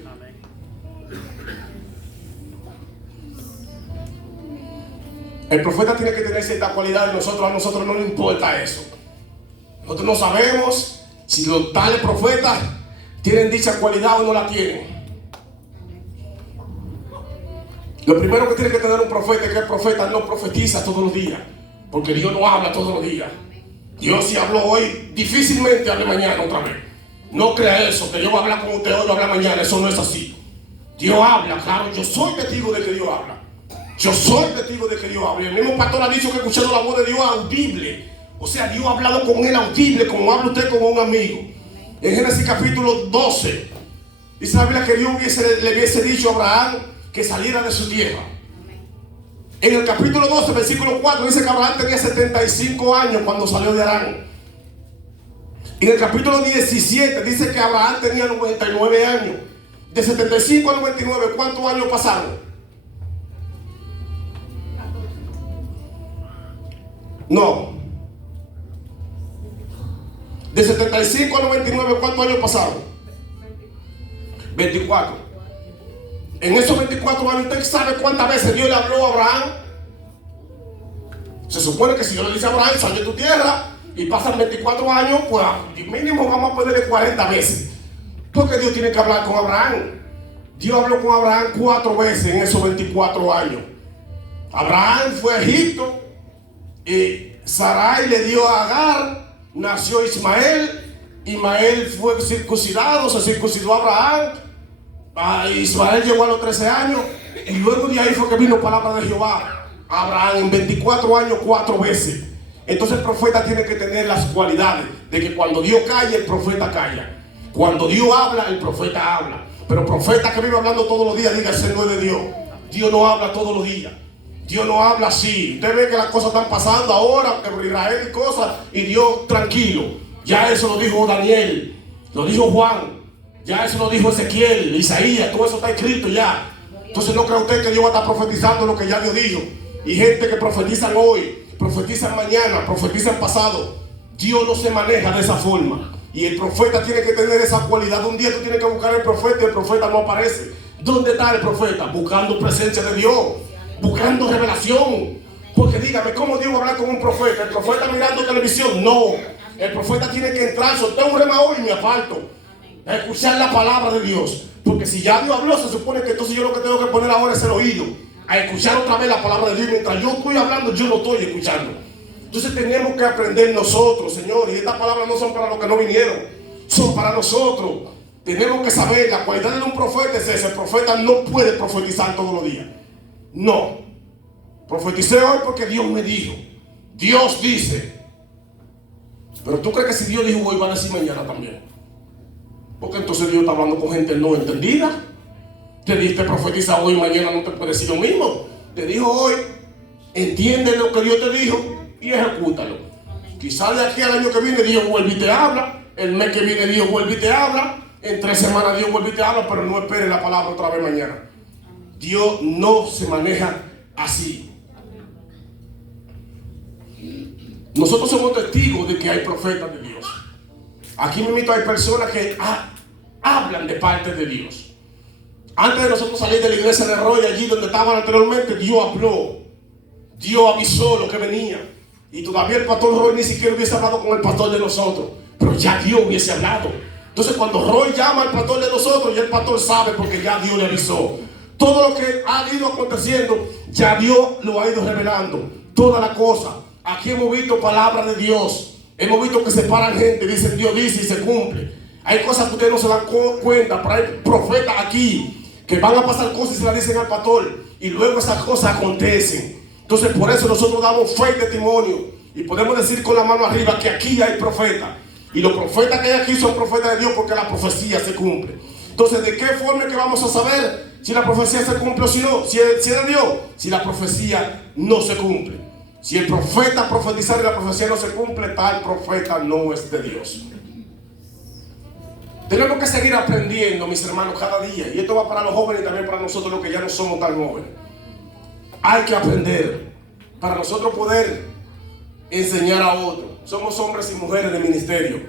El profeta tiene que tener cierta cualidad y a nosotros no nos importa eso. Nosotros no sabemos si los tales profetas tienen dicha cualidad o no la tienen. Lo primero que tiene que tener un profeta es que el profeta no profetiza todos los días. Porque Dios no habla todos los días. Dios si habló hoy, difícilmente hable mañana otra vez. No crea eso, que Dios va a hablar con usted hoy, lo habla mañana. Eso no es así. Dios habla, claro, yo soy testigo de que Dios habla. Yo soy testigo de que Dios habla. El mismo pastor ha dicho que escuchando la voz de Dios audible. O sea, Dios ha hablado con él audible, como habla usted con un amigo. En Génesis capítulo 12, dice la Biblia que Dios le hubiese dicho a Abraham que saliera de su tierra. En el capítulo 12, versículo 4, dice que Abraham tenía 75 años cuando salió de Harán. En el capítulo 17 dice que Abraham tenía 99 años. De 75 a 99, ¿cuántos años pasaron? No. De 75 a 99, ¿cuántos años pasaron? 24. En esos 24 años, ¿usted sabe cuántas veces Dios le habló a Abraham? Se supone que si Dios le dice a Abraham, sal de tu tierra, y pasan 24 años, pues mínimo vamos a ponerle 40 veces. Porque Dios tiene que hablar con Abraham. Dios habló con Abraham 4 veces en esos 24 años. Abraham fue a Egipto y Sarai le dio a Agar, nació Ismael. Ismael fue circuncidado, se circuncidó a Abraham. Ismael llegó a los 13 años y luego de ahí fue que vino palabra de Jehová. Abraham en 24 años 4 veces. Entonces el profeta tiene que tener las cualidades de que cuando Dios calla, el profeta calla. Cuando Dios habla, el profeta habla. Pero profeta que vive hablando todos los días, diga, ese no es de Dios. Dios no habla todos los días. Dios no habla así. Usted ve que las cosas están pasando ahora, que Israel y cosas, y Dios tranquilo. Ya eso lo dijo Daniel, lo dijo Juan, ya eso lo dijo Ezequiel, Isaías, todo eso está escrito ya. Entonces no cree usted que Dios va a estar profetizando lo que ya Dios dijo. Y gente que profetizan hoy, profetizan mañana, profetizan pasado. Dios no se maneja de esa forma. Y el profeta tiene que tener esa cualidad. Un día tú tienes que buscar al profeta y el profeta no aparece. ¿Dónde está el profeta? Buscando presencia de Dios, buscando revelación. Porque dígame, ¿cómo Dios va a hablar con un profeta? ¿El profeta mirando televisión? No. El profeta tiene que entrar, soltar un rema hoy y me aparto a escuchar la palabra de Dios. Porque si ya Dios habló, se supone que entonces yo lo que tengo que poner ahora es el oído, a escuchar otra vez la palabra de Dios. Mientras yo estoy hablando, yo no estoy escuchando. Entonces tenemos que aprender nosotros, Señor. Y estas palabras no son para los que no vinieron, son para nosotros. Tenemos que saber la cualidad de un profeta es esa. El profeta no puede profetizar todos los días. No. Profeticé hoy porque Dios me dijo. Dios dice. Pero tú crees que si Dios dijo hoy, va a decir mañana también. Porque entonces Dios está hablando con gente no entendida. Te diste profetiza hoy, mañana no te puede decir lo mismo. Te dijo hoy, entiende lo que Dios te dijo y ejecútalo. Quizás de aquí al año que viene Dios vuelve y te habla. El mes que viene Dios vuelve y te habla. En 3 semanas Dios vuelve y te habla, pero no espere la palabra otra vez mañana. Dios no se maneja así. Nosotros somos testigos de que hay profetas de Dios. Aquí mismo hay personas que hablan de parte de Dios. Antes de nosotros salir de la iglesia de Roy, allí donde estaban anteriormente, Dios habló. Dios avisó lo que venía. Y todavía el pastor Roy ni siquiera hubiese hablado con el pastor de nosotros. Pero ya Dios hubiese hablado. Entonces cuando Roy llama al pastor de nosotros, ya el pastor sabe porque ya Dios le avisó. Todo lo que ha ido aconteciendo, ya Dios lo ha ido revelando. Toda la cosa. Aquí hemos visto palabras de Dios. Hemos visto que se paran gente, dicen Dios dice y se cumple. Hay cosas que ustedes no se dan cuenta, pero hay profetas aquí que van a pasar cosas y se las dicen al pastor. Y luego esas cosas acontecen. Entonces por eso nosotros damos fe y testimonio. Y podemos decir con la mano arriba que aquí hay profetas. Y los profetas que hay aquí son profetas de Dios porque la profecía se cumple. Entonces, ¿de qué forma es que vamos a saber si la profecía se cumple o si no? Si es de Dios, si la profecía no se cumple. Si el profeta profetizar y la profecía no se cumple, tal profeta no es de Dios. Tenemos que seguir aprendiendo, mis hermanos, cada día. Y esto va para los jóvenes y también para nosotros los que ya no somos tan jóvenes. Hay que aprender para nosotros poder enseñar a otros. Somos hombres y mujeres de ministerio.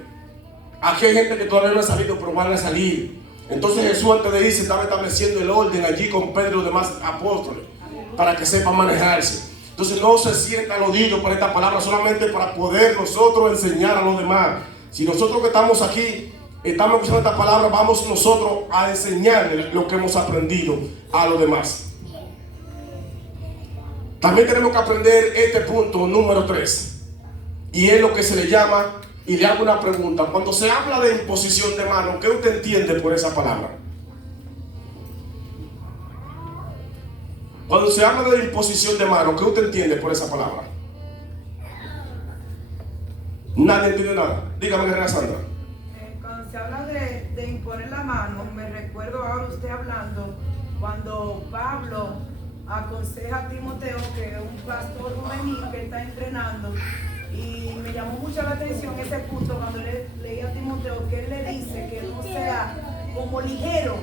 Aquí hay gente que todavía no ha salido, pero van a salir. Entonces Jesús antes de irse estaba estableciendo el orden allí con Pedro y los demás apóstoles para que sepan manejarse. Entonces no se sienta aludido por esta palabra solamente para poder nosotros enseñar a los demás. Si nosotros que estamos aquí estamos escuchando esta palabra, vamos nosotros a enseñarles lo que hemos aprendido a los demás. También tenemos que aprender este punto número 3. Y es lo que se le llama, y le hago una pregunta. Cuando se habla de imposición de mano, ¿qué usted entiende por esa palabra? Cuando se habla de imposición de mano, ¿qué usted entiende por esa palabra? Nadie entiende nada. Dígame, guerrera Sandra. Cuando se habla de imponer la mano, me recuerdo ahora usted hablando cuando Pablo aconseja a Timoteo, que es un pastor juvenil que está entrenando, y me llamó mucho la atención ese punto cuando leí a Timoteo, que él le dice que no sea como ligero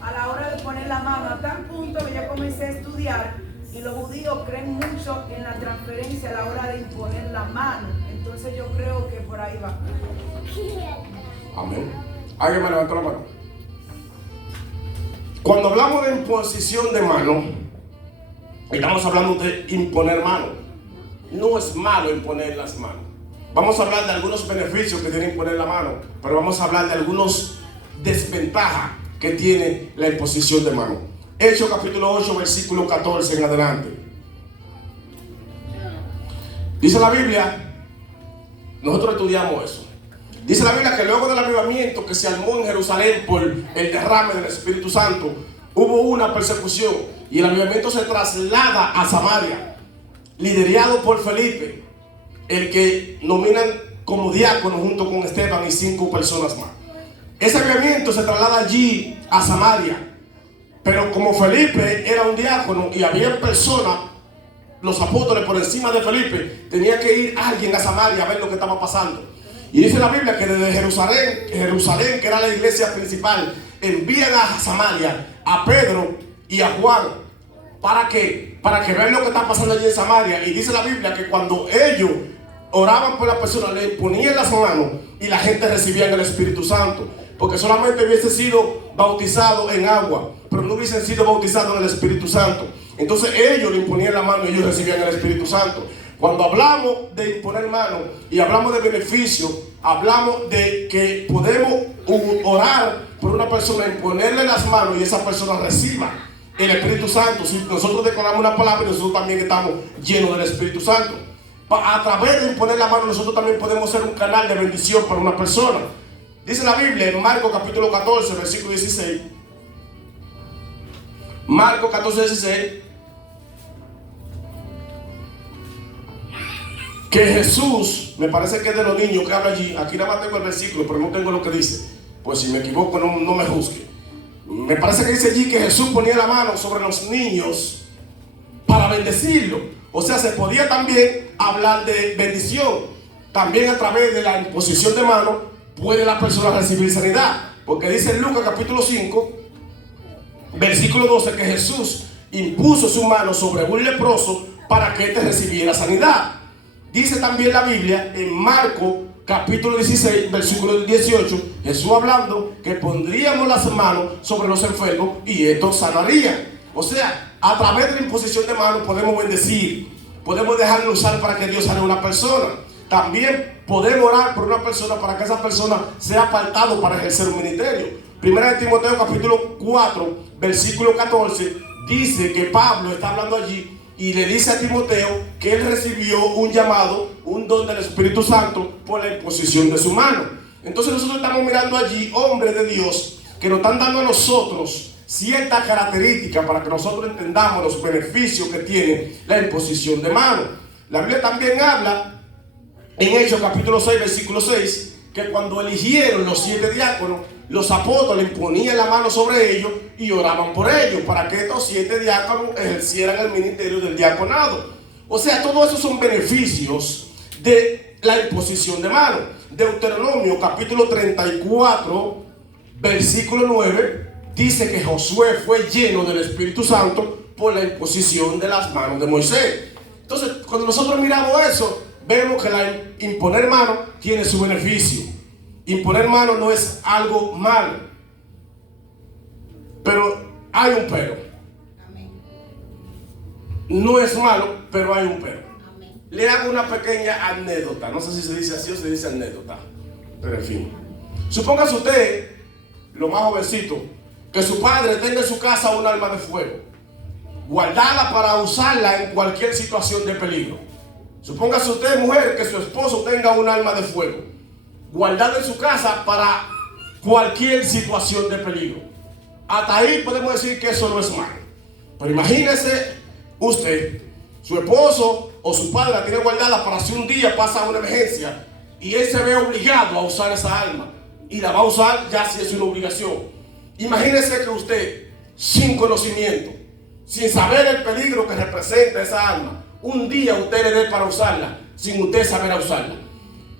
a la hora de poner la mano, a tal punto que yo comencé a estudiar y los judíos creen mucho en la transferencia a la hora de imponer la mano. Entonces yo creo que por ahí va. Amén. ¿Alguien me levantó la mano? Cuando hablamos de imposición de mano, estamos hablando de imponer mano. No es malo imponer las manos. Vamos a hablar de algunos beneficios que tiene imponer la mano, pero vamos a hablar de algunos desventajas que tiene la imposición de mano. Hechos capítulo 8, versículo 14 en adelante. Dice la Biblia, nosotros estudiamos eso. Dice la Biblia que luego del avivamiento que se armó en Jerusalén por el derrame del Espíritu Santo, hubo una persecución y el avivamiento se traslada a Samaria, liderado por Felipe, el que nominan como diácono junto con Esteban y 5 personas más. Ese avivamiento se traslada allí a Samaria, pero como Felipe era un diácono y había personas, los apóstoles por encima de Felipe, tenía que ir alguien a Samaria a ver lo que estaba pasando. Y dice la Biblia que desde Jerusalén, que era la iglesia principal, envían a Samaria a Pedro y a Juan. ¿Para qué? Para que vean lo que está pasando allí en Samaria. Y dice la Biblia que cuando ellos oraban por la persona, le ponían las manos y la gente recibía el Espíritu Santo. Porque solamente hubiese sido bautizado en agua, pero no hubiesen sido bautizados en el Espíritu Santo. Entonces ellos le imponían la mano y ellos recibían el Espíritu Santo. Cuando hablamos de imponer mano y hablamos de beneficio, hablamos de que podemos orar por una persona, imponerle las manos y esa persona reciba el Espíritu Santo. Si nosotros declaramos una palabra, nosotros también estamos llenos del Espíritu Santo. A través de imponer la mano, nosotros también podemos ser un canal de bendición para una persona. Dice la Biblia en Marcos capítulo 14, versículo 16. Marcos 14, 16. Que Jesús, me parece que es de los niños que habla allí. Aquí nada más tengo el versículo, pero no tengo lo que dice. Pues si me equivoco, no me juzgue. Me parece que dice allí que Jesús ponía la mano sobre los niños para bendecirlo. O sea, se podía también hablar de bendición. También a través de la imposición de mano puede la persona recibir sanidad. Porque dice en Lucas capítulo 5, versículo 12, que Jesús impuso su mano sobre un leproso para que éste recibiera sanidad. Dice también la Biblia en Marcos capítulo 16, versículo 18, Jesús hablando que pondríamos las manos sobre los enfermos y estos sanarían. O sea, a través de la imposición de manos podemos bendecir, podemos dejarnos usar para que Dios sane a una persona. También podemos orar por una persona para que esa persona sea apartado para ejercer un ministerio. Primera de Timoteo capítulo 4, versículo 14, dice que Pablo está hablando allí y le dice a Timoteo que él recibió un llamado, un don del Espíritu Santo por la imposición de su mano. Entonces nosotros estamos mirando allí hombres de Dios que nos están dando a nosotros ciertas características para que nosotros entendamos los beneficios que tiene la imposición de mano. La Biblia también habla en Hechos capítulo 6, versículo 6, que cuando eligieron los 7 diáconos, los apóstoles ponían la mano sobre ellos y oraban por ellos para que estos 7 diáconos ejercieran el ministerio del diaconado. O sea, todos esos son beneficios de la imposición de mano. Deuteronomio capítulo 34, versículo 9, dice que Josué fue lleno del Espíritu Santo por la imposición de las manos de Moisés. Entonces, cuando nosotros miramos eso, vemos que la imponer mano tiene su beneficio. Imponer mano no es algo malo, pero hay un pero. Amén. No es malo, pero hay un pero. Amén. Le hago una pequeña anécdota. No sé si se dice así o se dice anécdota, pero en fin. Supóngase usted, lo más jovencito, que su padre tenga en su casa un arma de fuego, guardada para usarla en cualquier situación de peligro. Supóngase usted, mujer, que su esposo tenga un arma de fuego, guardada en su casa para cualquier situación de peligro. Hasta ahí podemos decir que eso no es malo. Pero imagínese usted, su esposo o su padre la tiene guardada para si un día pasa una emergencia y él se ve obligado a usar esa arma. Y la va a usar ya si es una obligación. Imagínese que usted, sin conocimiento, sin saber el peligro que representa esa arma, un día usted le dé para usarla, sin usted saber usarla.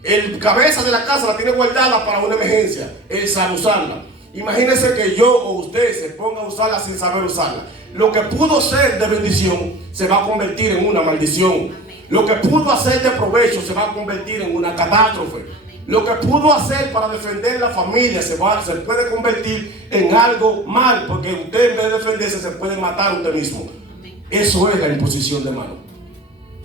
El cabeza de la casa la tiene guardada para una emergencia, él sabe usarla. Imagínese que yo o usted se ponga a usarla sin saber usarla. Lo que pudo ser de bendición se va a convertir en una maldición. Lo que pudo hacer de provecho se va a convertir en una catástrofe. Lo que pudo hacer para defender la familia se puede convertir en algo mal, porque usted en vez de defenderse se puede matar usted mismo. Eso es la imposición de mano.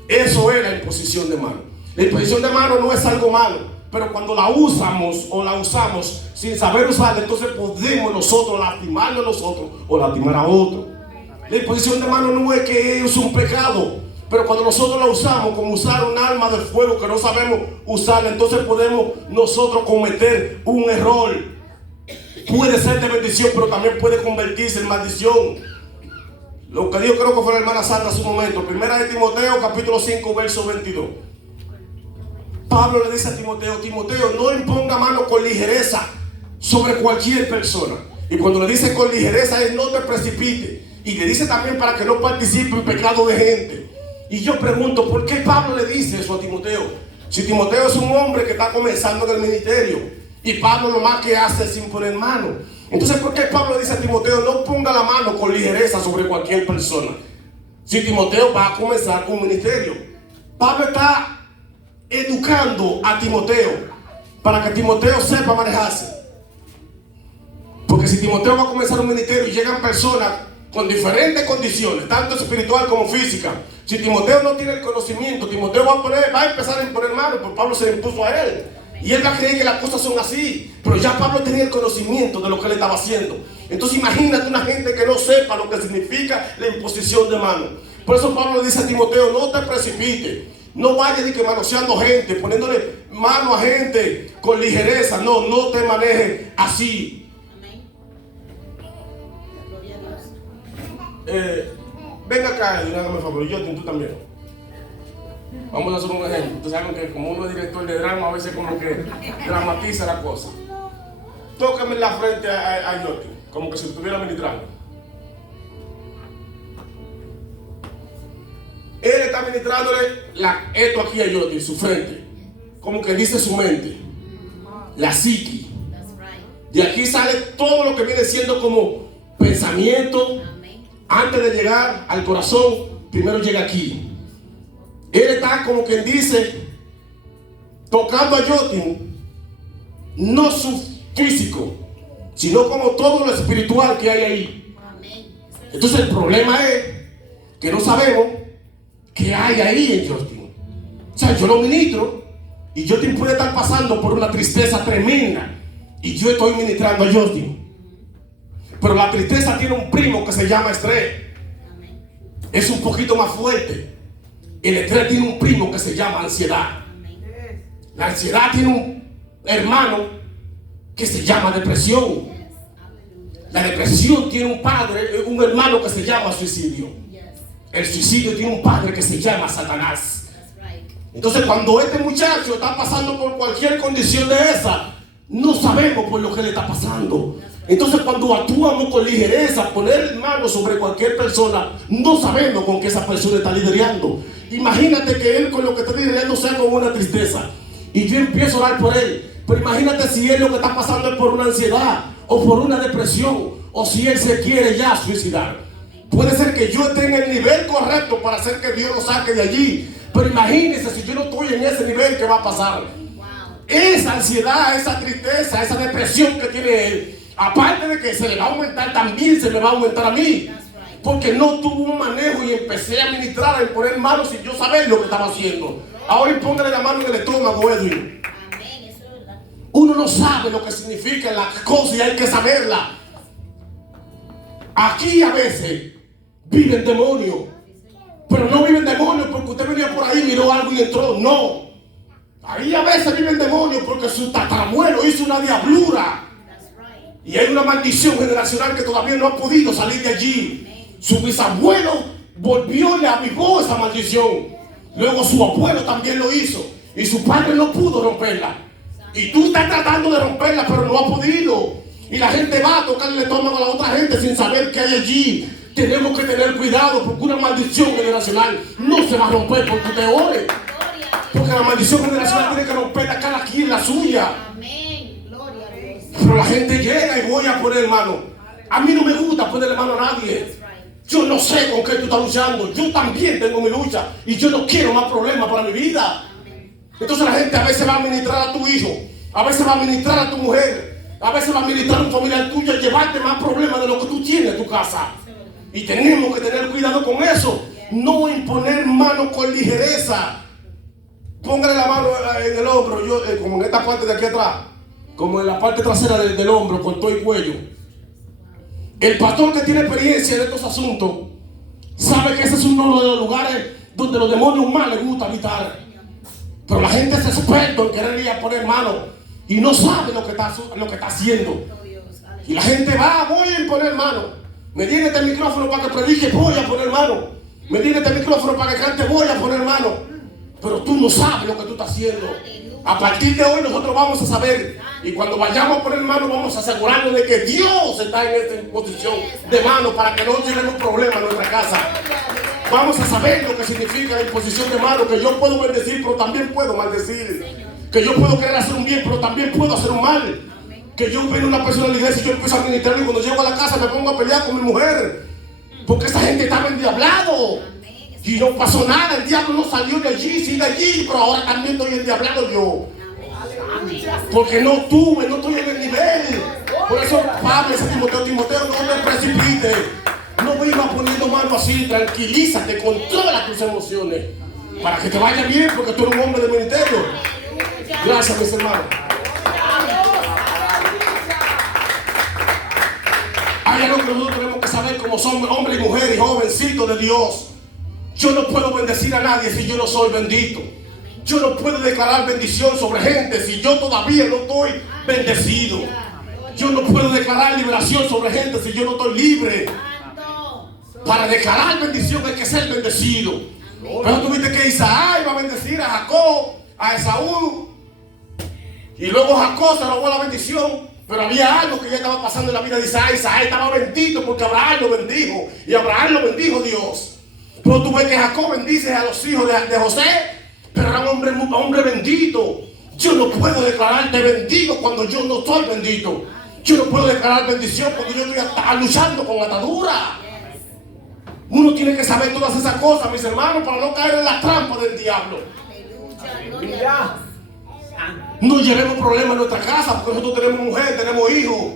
Eso es la imposición de mano. La imposición de mano no es algo malo, pero cuando la usamos o la usamos sin saber usarla, entonces podemos nosotros lastimarnos a nosotros o lastimar a otro. La imposición de mano no es que es un pecado, pero cuando nosotros la usamos como usar un arma de fuego que no sabemos usarla, entonces podemos nosotros cometer un error. Puede ser de bendición, pero también puede convertirse en maldición. Lo que dijo, creo que fue la hermana Sandra hace un momento, 1 de Timoteo capítulo 5 verso 22. Pablo le dice a Timoteo, Timoteo, no imponga mano con ligereza sobre cualquier persona. Y cuando le dice con ligereza es no te precipites. Y le dice también para que no participe en pecado de gente. Y yo pregunto, ¿por qué Pablo le dice eso a Timoteo? Si Timoteo es un hombre que está comenzando en el ministerio y Pablo lo más que hace es imponer mano. Entonces, ¿por qué Pablo le dice a Timoteo no ponga la mano con ligereza sobre cualquier persona? Si Timoteo va a comenzar un ministerio. Pablo está educando a Timoteo para que Timoteo sepa manejarse. Porque si Timoteo va a comenzar un ministerio y llegan personas con diferentes condiciones, tanto espiritual como física, si Timoteo no tiene el conocimiento, Timoteo va a empezar a imponer mano, porque Pablo se le impuso a él. Y él va a creer que las cosas son así. Pero ya Pablo tenía el conocimiento de lo que él estaba haciendo. Entonces imagínate una gente que no sepa lo que significa la imposición de mano. Por eso Pablo le dice a Timoteo, no te precipites. No vayas de que manoseando gente, poniéndole mano a gente con ligereza. No, no te manejes así. Ven acá y hágame el favor, yo tú también. Vamos a hacer un ejemplo. Ustedes saben que como uno es director de drama, a veces como que dramatiza la cosa. Tócame en la frente a Yoti, como que si estuviera ministrando. Él está ministrándole esto aquí a Yoti, su frente. Como que dice su mente. La psiqui. De aquí sale todo lo que viene siendo como pensamiento. Antes de llegar al corazón, primero llega aquí. Él está como quien dice, tocando a Yotin, no su físico, sino como todo lo espiritual que hay ahí. Entonces el problema es que no sabemos qué hay ahí en Yotin. O sea, yo lo ministro y Yotin puede estar pasando por una tristeza tremenda y yo estoy ministrando a Yotin. Pero la tristeza tiene un primo que se llama estrés. Es un poquito más fuerte. El estrés tiene un primo que se llama ansiedad. La ansiedad tiene un hermano que se llama depresión. La depresión tiene un hermano que se llama suicidio. El suicidio tiene un padre que se llama Satanás. Entonces cuando este muchacho está pasando por cualquier condición de esa, no sabemos por lo que le está pasando. Entonces cuando actuamos con ligereza, poner mano sobre cualquier persona, no sabemos con qué esa persona está lidiando. Imagínate que él con lo que está lidiando sea con una tristeza y yo empiezo a orar por él. Pero imagínate si él lo que está pasando es por una ansiedad o por una depresión o si él se quiere ya suicidar. Puede ser que yo esté en el nivel correcto para hacer que Dios lo saque de allí. Pero imagínense si yo no estoy en ese nivel, ¿qué va a pasar? Esa ansiedad, esa tristeza, esa depresión que tiene él, aparte de que se le va a aumentar, también se me va a aumentar a mí. Porque no tuvo un manejo y empecé a ministrar, a imponer manos sin yo saber lo que estaba haciendo. Ahora impóngale la mano en el estómago, Edwin. Uno no sabe lo que significa las cosas y hay que saberla. Aquí a veces viven demonios. Pero no viven demonios porque usted venía por ahí, miró algo y entró. No. Ahí a veces viven demonios porque su tatarabuelo hizo una diablura. Y hay una maldición generacional que todavía no ha podido salir de allí. Su bisabuelo volvió y le avivó esa maldición. Luego su abuelo también lo hizo. y su padre no pudo romperla. Y tú estás tratando de romperla, pero no ha podido. Y la gente va a tocarle el estómago a la otra gente sin saber qué hay allí. Tenemos que tener cuidado porque una maldición generacional no se va a romper porque te ores. Porque la maldición generacional tiene que romperla cada quien la suya. Amén. Gloria a Dios. Pero la gente llega y voy a poner mano. A mí no me gusta ponerle mano a nadie. Yo no sé con qué tú estás luchando. Yo también tengo mi lucha. Y yo no quiero más problemas para mi vida. Entonces la gente a veces va a ministrar a tu hijo. A veces va a ministrar a tu mujer. A veces va a ministrar a un familiar tuyo y llevarte más problemas de lo que tú tienes en tu casa. Y tenemos que tener cuidado con eso. No imponer mano con ligereza. Póngale la mano en el hombro, como en esta parte de aquí atrás, como en la parte trasera del hombro, con todo el cuello. El pastor que tiene experiencia en estos asuntos sabe que ese es uno de los lugares donde los demonios más les gusta habitar. Pero la gente es experta en querer ir a poner mano y no sabe lo que está haciendo. Y la gente va, voy a poner mano. Me tiene este micrófono para que predique, voy a poner mano. Me tiene este micrófono para que cante, voy a poner mano. Pero tú no sabes lo que tú estás haciendo. A partir de hoy nosotros vamos a saber. Y cuando vayamos a poner mano vamos a asegurarnos de que Dios está en esta posición de mano para que no llegue un problema a nuestra casa. Vamos a saber lo que significa la imposición de mano. Que yo puedo bendecir pero también puedo maldecir. Que yo puedo querer hacer un bien pero también puedo hacer un mal. Que yo veo una persona en la iglesia y yo empiezo a administrar y cuando llego a la casa me pongo a pelear con mi mujer. Porque esa gente estaba endiablado. Y no pasó nada, el diablo no salió de allí, sigue allí, pero ahora también estoy endiablado yo. Porque no estoy en el nivel. Por eso Pablo dice a Timoteo, no te precipites. No vivas poniendo mano así, tranquilízate, controla tus emociones. Para que te vaya bien, porque tú eres un hombre de ministerio. Gracias, mis hermanos. Hay algo que nosotros tenemos que saber como somos hombres y mujeres y jovencitos de Dios. Yo no puedo bendecir a nadie si yo no soy bendito. Yo no puedo declarar bendición sobre gente si yo todavía no estoy bendecido. Yo no puedo declarar liberación sobre gente si yo no estoy libre. Para declarar bendición hay que ser bendecido. Pero tú viste que Isaac iba a bendecir a Jacob, a Esaú. Y luego Jacob se robó la bendición. Pero había algo que ya estaba pasando en la vida de Isaac. Isaac estaba bendito porque Abraham lo bendijo. Y Abraham lo bendijo Dios. Pero tú ves que Jacob bendice a los hijos de José, pero era un hombre bendito. Yo no puedo declararte bendigo cuando yo no soy bendito. Yo no puedo declarar bendición cuando yo estoy luchando con atadura. Uno tiene que saber todas esas cosas, mis hermanos, para no caer en la trampa del diablo. No llevemos problemas en nuestra casa porque nosotros tenemos mujer, tenemos hijos.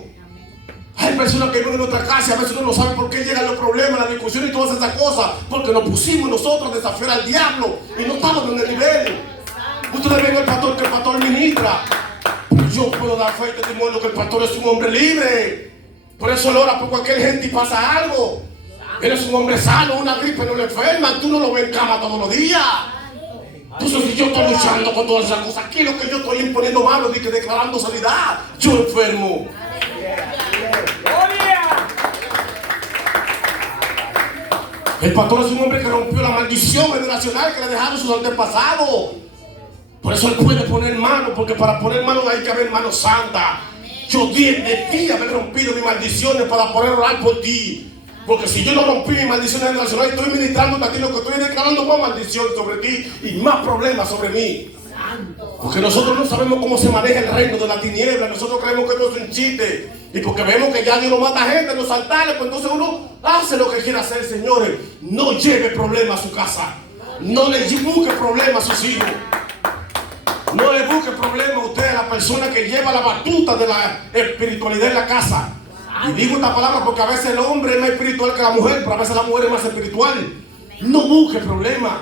Hay personas que viven en nuestra casa y a veces uno no sabe por qué llegan los problemas, las discusiones y todas esas cosas. Porque nos pusimos nosotros a desafiar al diablo y no estamos en el nivel. Ustedes ven al pastor que el pastor ministra. Pero yo puedo dar fe y testimonio que el pastor es un hombre libre. Por eso él ora por cualquier gente y pasa algo. Él es un hombre sano, una gripe no le enferma. Tú no lo ves en cama todos los días. Entonces si yo estoy luchando con todas esas cosas, aquí lo que yo estoy imponiendo manos y que declarando sanidad, yo enfermo. El pastor es un hombre que rompió la maldición generacional que le dejaron sus antepasados. Por eso él puede poner mano, porque para poner mano hay que haber mano santa. Yo de ti haber rompido mis maldiciones para poder orar por ti. Porque si yo no rompí mis maldiciones generacionales, estoy ministrando a ti, lo que estoy declarando más maldición sobre ti y más problemas sobre mí. Porque nosotros no sabemos cómo se maneja el reino de la tiniebla. Nosotros creemos que esto es un chiste. Y porque vemos que ya Dios no mata gente en los altares, pues entonces uno hace lo que quiere hacer, señores. No lleve problemas a su casa. No le busque problemas a sus hijos. No le busque problemas a usted, a la persona que lleva la batuta de la espiritualidad en la casa. Y digo esta palabra porque a veces el hombre es más espiritual que la mujer, pero a veces la mujer es más espiritual. No busque problemas.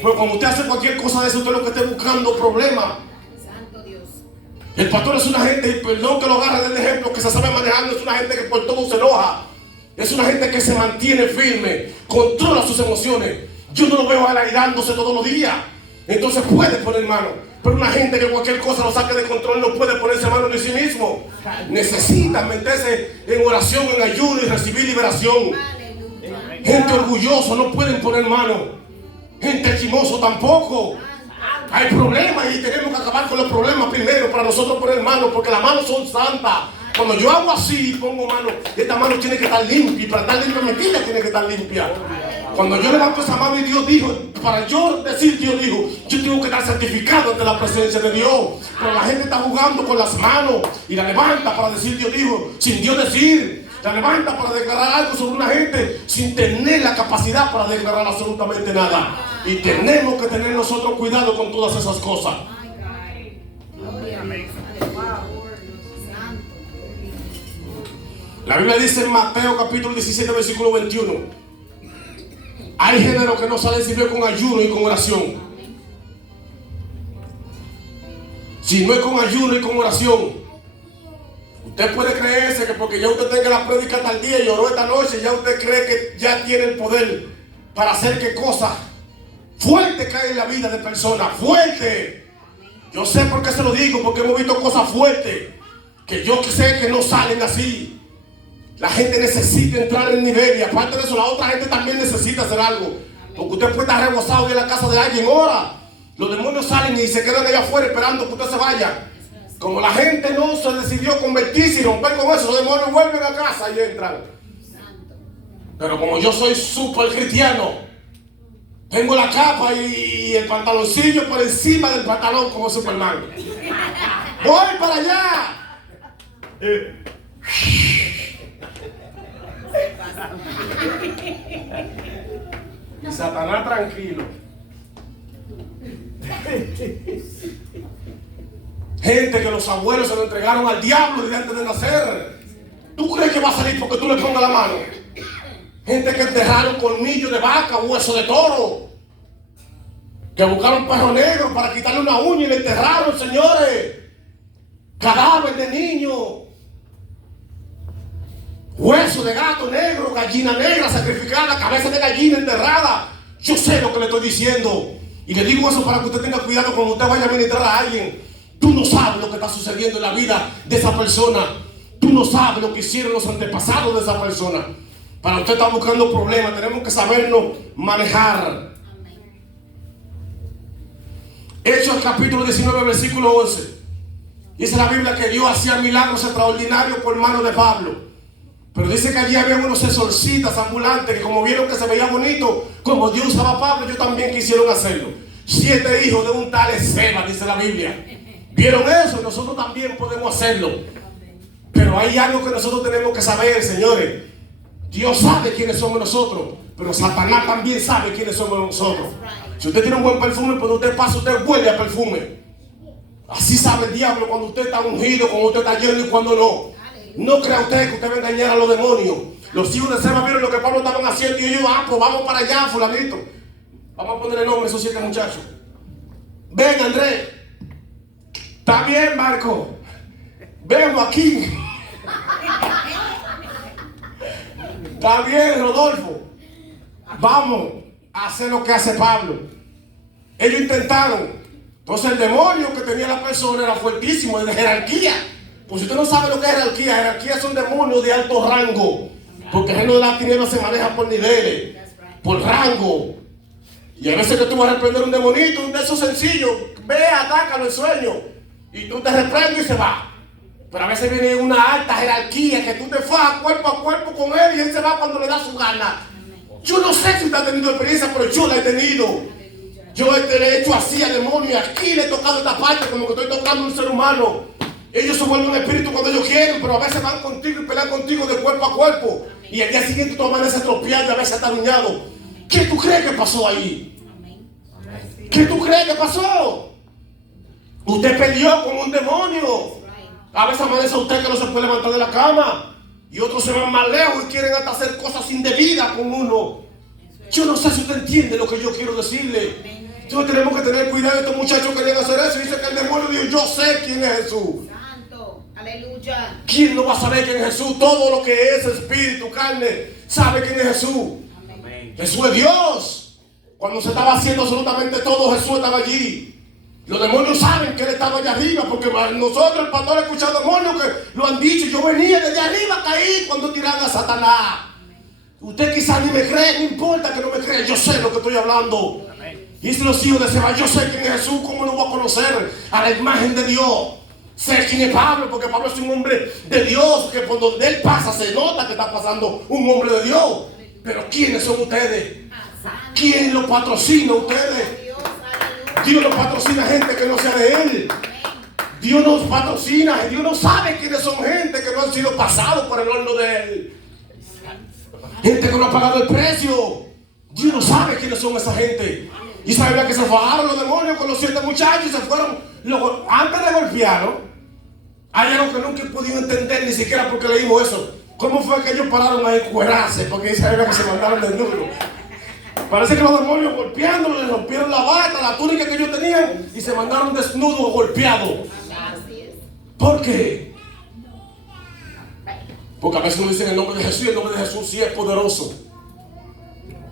Porque cuando usted hace cualquier cosa de eso, usted es lo que esté buscando problemas. Santo Dios. El pastor es una gente, y perdón que lo agarre del ejemplo, que se sabe manejar, no es una gente que por todo se enoja. Es una gente que se mantiene firme, controla sus emociones. Yo no lo veo a él airándose todos los días. Entonces puede poner mano. Pero una gente que cualquier cosa lo saque de control no puede ponerse mano de sí mismo. Necesita meterse en oración, en ayuno y recibir liberación. Gente orgullosa no pueden poner mano. Gente chimoso tampoco. Hay problemas y tenemos que acabar con los problemas primero para nosotros poner manos, porque las manos son santas. Cuando yo hago así, pongo mano, esta mano tiene que estar limpia, y para estar limpia mi vida tiene que estar limpia. Cuando yo levanto esa mano y Dios dijo, para yo decir Dios dijo, yo tengo que estar certificado ante la presencia de Dios. Pero la gente está jugando con las manos y la levanta para decir Dios dijo, sin Dios decir. La levanta para declarar algo sobre una gente sin tener la capacidad para declarar absolutamente nada. Y tenemos que tener nosotros cuidado con todas esas cosas. La Biblia dice en Mateo capítulo 17 versículo 21: hay género que no sale sino con ayuno y con oración. Si no es con ayuno y con oración, usted puede creerse que porque ya usted tenga la prédica hasta el día y oró esta noche, ya usted cree que ya tiene el poder para hacer que cosas fuertes caen en la vida de personas, fuertes. Yo sé por qué se lo digo, porque hemos visto cosas fuertes que yo sé que no salen así. La gente necesita entrar en el nivel y aparte de eso la otra gente también necesita hacer algo. Porque usted puede estar rebosado en la casa de alguien ahora. Los demonios salen y se quedan allá afuera esperando que usted se vaya. Como la gente no se decidió convertirse y romper con eso, los demonios vuelven a casa y entran. Pero como yo soy súper cristiano, tengo la capa y el pantaloncillo por encima del pantalón como Superman. Voy para allá. Y Satanás tranquilo. Gente que los abuelos se lo entregaron al diablo desde antes de nacer. ¿Tú crees que va a salir porque tú le pongas la mano? Gente que enterraron colmillos de vaca, hueso de toro. Que buscaron perro negro para quitarle una uña y le enterraron, señores. Cadáver de niño. Hueso de gato negro, gallina negra sacrificada, cabeza de gallina enterrada. Yo sé lo que le estoy diciendo. Y le digo eso para que usted tenga cuidado cuando usted vaya a ministrar a alguien. Tú no sabes lo que está sucediendo en la vida de esa persona. Tú no sabes lo que hicieron los antepasados de esa persona. Para usted estar buscando problemas, tenemos que sabernos manejar. Hechos capítulo 19, versículo 11. Dice la Biblia que Dios hacía milagros extraordinarios por mano de Pablo. Pero dice que allí había unos exorcistas ambulantes que como vieron que se veía bonito, como Dios usaba a Pablo, ellos también quisieron hacerlo. 7 hijos de un tal Esceva, dice la Biblia. Vieron eso, nosotros también podemos hacerlo. Pero hay algo que nosotros tenemos que saber, señores. Dios sabe quiénes somos nosotros, pero Satanás también sabe quiénes somos nosotros. Si usted tiene un buen perfume, cuando usted pasa, usted huele a perfume. Así sabe el diablo cuando usted está ungido, cuando usted está lleno y cuando no. No crea usted que usted va a engañar a los demonios. Los hijos de Seba vieron lo que Pablo estaban haciendo y ellos, pues vamos para allá, fulanito. Vamos a ponerle nombre a esos 7 muchachos. Ven, Andrés. Está bien, Marco. Ven, Joaquín. Está bien, Rodolfo. Vamos a hacer lo que hace Pablo. Ellos intentaron. Entonces el demonio que tenía la persona era fuertísimo, de jerarquía. Pues si usted no sabe lo que es jerarquía son demonios de alto rango. Porque el reino de la tiniebla se maneja por niveles, por rango. Y a veces que tú vas a reprender un demonito, un de esos sencillos, ve, atácalo en sueño. Y tú te reprendes y se va. Pero a veces viene una alta jerarquía que tú te vas cuerpo a cuerpo con él y él se va cuando le da su gana. Yo no sé si usted ha tenido experiencia, pero yo la he tenido. Yo le he hecho así al demonio y aquí le he tocado esta parte como que estoy tocando a un ser humano. Ellos se vuelven espíritu cuando ellos quieren, pero a veces van contigo y pelean contigo de cuerpo a cuerpo. Y al día siguiente tú amaneces tropeado y a veces ataruñado. ¿Qué tú crees que pasó ahí? ¿Qué tú crees que pasó? Usted peleó con un demonio. A veces amanece usted que no se puede levantar de la cama. Y otros se van más lejos y quieren hasta hacer cosas indebidas con uno. Yo no sé si usted entiende lo que yo quiero decirle. Entonces tenemos que tener cuidado. Estos muchachos querían hacer eso y dice que el demonio dijo, yo sé quién es Jesús. Santo, aleluya. ¿Quién no va a saber quién es Jesús? Todo lo que es espíritu, carne, sabe quién es Jesús. Amén. Jesús es Dios. Cuando se estaba haciendo absolutamente todo, Jesús estaba allí. Los demonios saben que él estaba allá arriba, porque nosotros, el pastor, escuchado demonios que lo han dicho. Yo venía desde arriba, caí cuando tiraron a Satanás. Usted quizás ni me cree, no importa que no me crea, yo sé lo que estoy hablando. Amén. Y dicen los hijos de Seba, yo sé quién es Jesús, ¿cómo no voy a conocer a la imagen de Dios? Sé quién es Pablo, porque Pablo es un hombre de Dios, que por donde él pasa se nota que está pasando un hombre de Dios. Pero ¿quiénes son ustedes? ¿Quién los patrocina a ustedes? Dios los patrocina a gente que no sea de él. Dios nos patrocina, Dios no sabe quiénes son gente que no han sido pasados por el horno de él. Gente que no ha pagado el precio. Dios no sabe quiénes son esa gente. Y sabe que se fajaron los demonios con los 7 muchachos y se fueron. Antes de golpearlo, hay algo que nunca he podido entender, ni siquiera porque leímos eso. ¿Cómo fue que ellos pararon a encuerarse? Porque dice la Biblia que se mandaron desnudos. Parece que los demonios golpeándolos, le rompieron la bata, la túnica que ellos tenían y se mandaron desnudos, golpeados. ¿Por qué? Porque a veces nos dicen el nombre de Jesús y el nombre de Jesús sí es poderoso.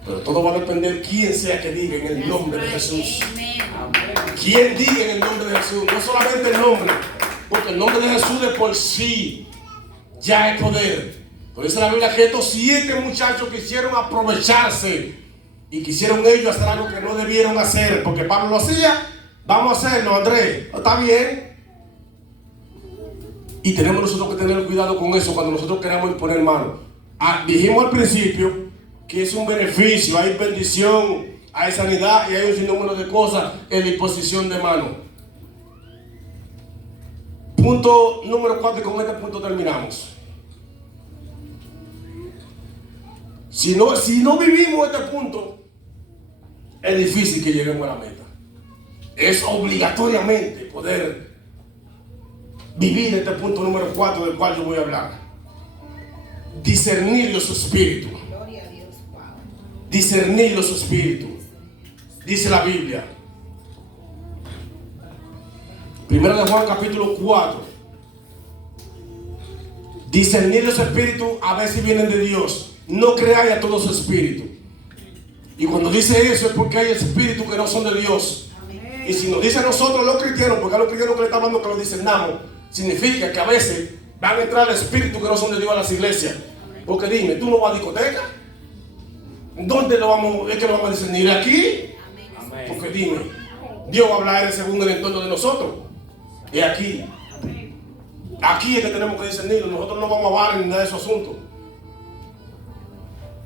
Pero todo va a depender quién sea que diga en el nombre de Jesús. ¿Quién diga en el nombre de Jesús? No solamente el nombre, porque el nombre de Jesús de por sí ya es poder. Por eso la Biblia que estos 7 muchachos quisieron aprovecharse y quisieron ellos hacer algo que no debieron hacer, porque Pablo lo hacía. Vamos a hacerlo, Andrés. ¿Está bien? Y tenemos nosotros que tener cuidado con eso cuando nosotros queremos imponer mano. Dijimos al principio que es un beneficio, hay bendición, hay sanidad y hay un sinnúmero de cosas en la imposición de mano. Punto número 4, y con este punto terminamos. Si no vivimos este punto, es difícil que lleguemos a la meta. Es obligatoriamente poder vivir este punto número 4 del cual yo voy a hablar. Discernir los espíritus. Gloria a Dios. Wow. Discernir los espíritus. Dice la Biblia. Primera de Juan capítulo 4. Discernir los espíritus a ver si vienen de Dios. No creáis a todos los espíritus. Y cuando dice eso es porque hay espíritus que no son de Dios. Amén. Y si nos dice a nosotros los cristianos, porque a los cristianos que le está hablando que lo discernamos, significa que a veces van a entrar espíritus que no son de Dios a las iglesias. Porque dime, ¿tú no vas a discoteca? ¿Dónde lo vamos, es que lo vamos a discernir? ¿Aquí? Amén. Porque dime, Dios va a hablar según el entorno de nosotros. Y aquí. Aquí es que tenemos que discernirlo. Nosotros no vamos a hablar en nada de esos asuntos.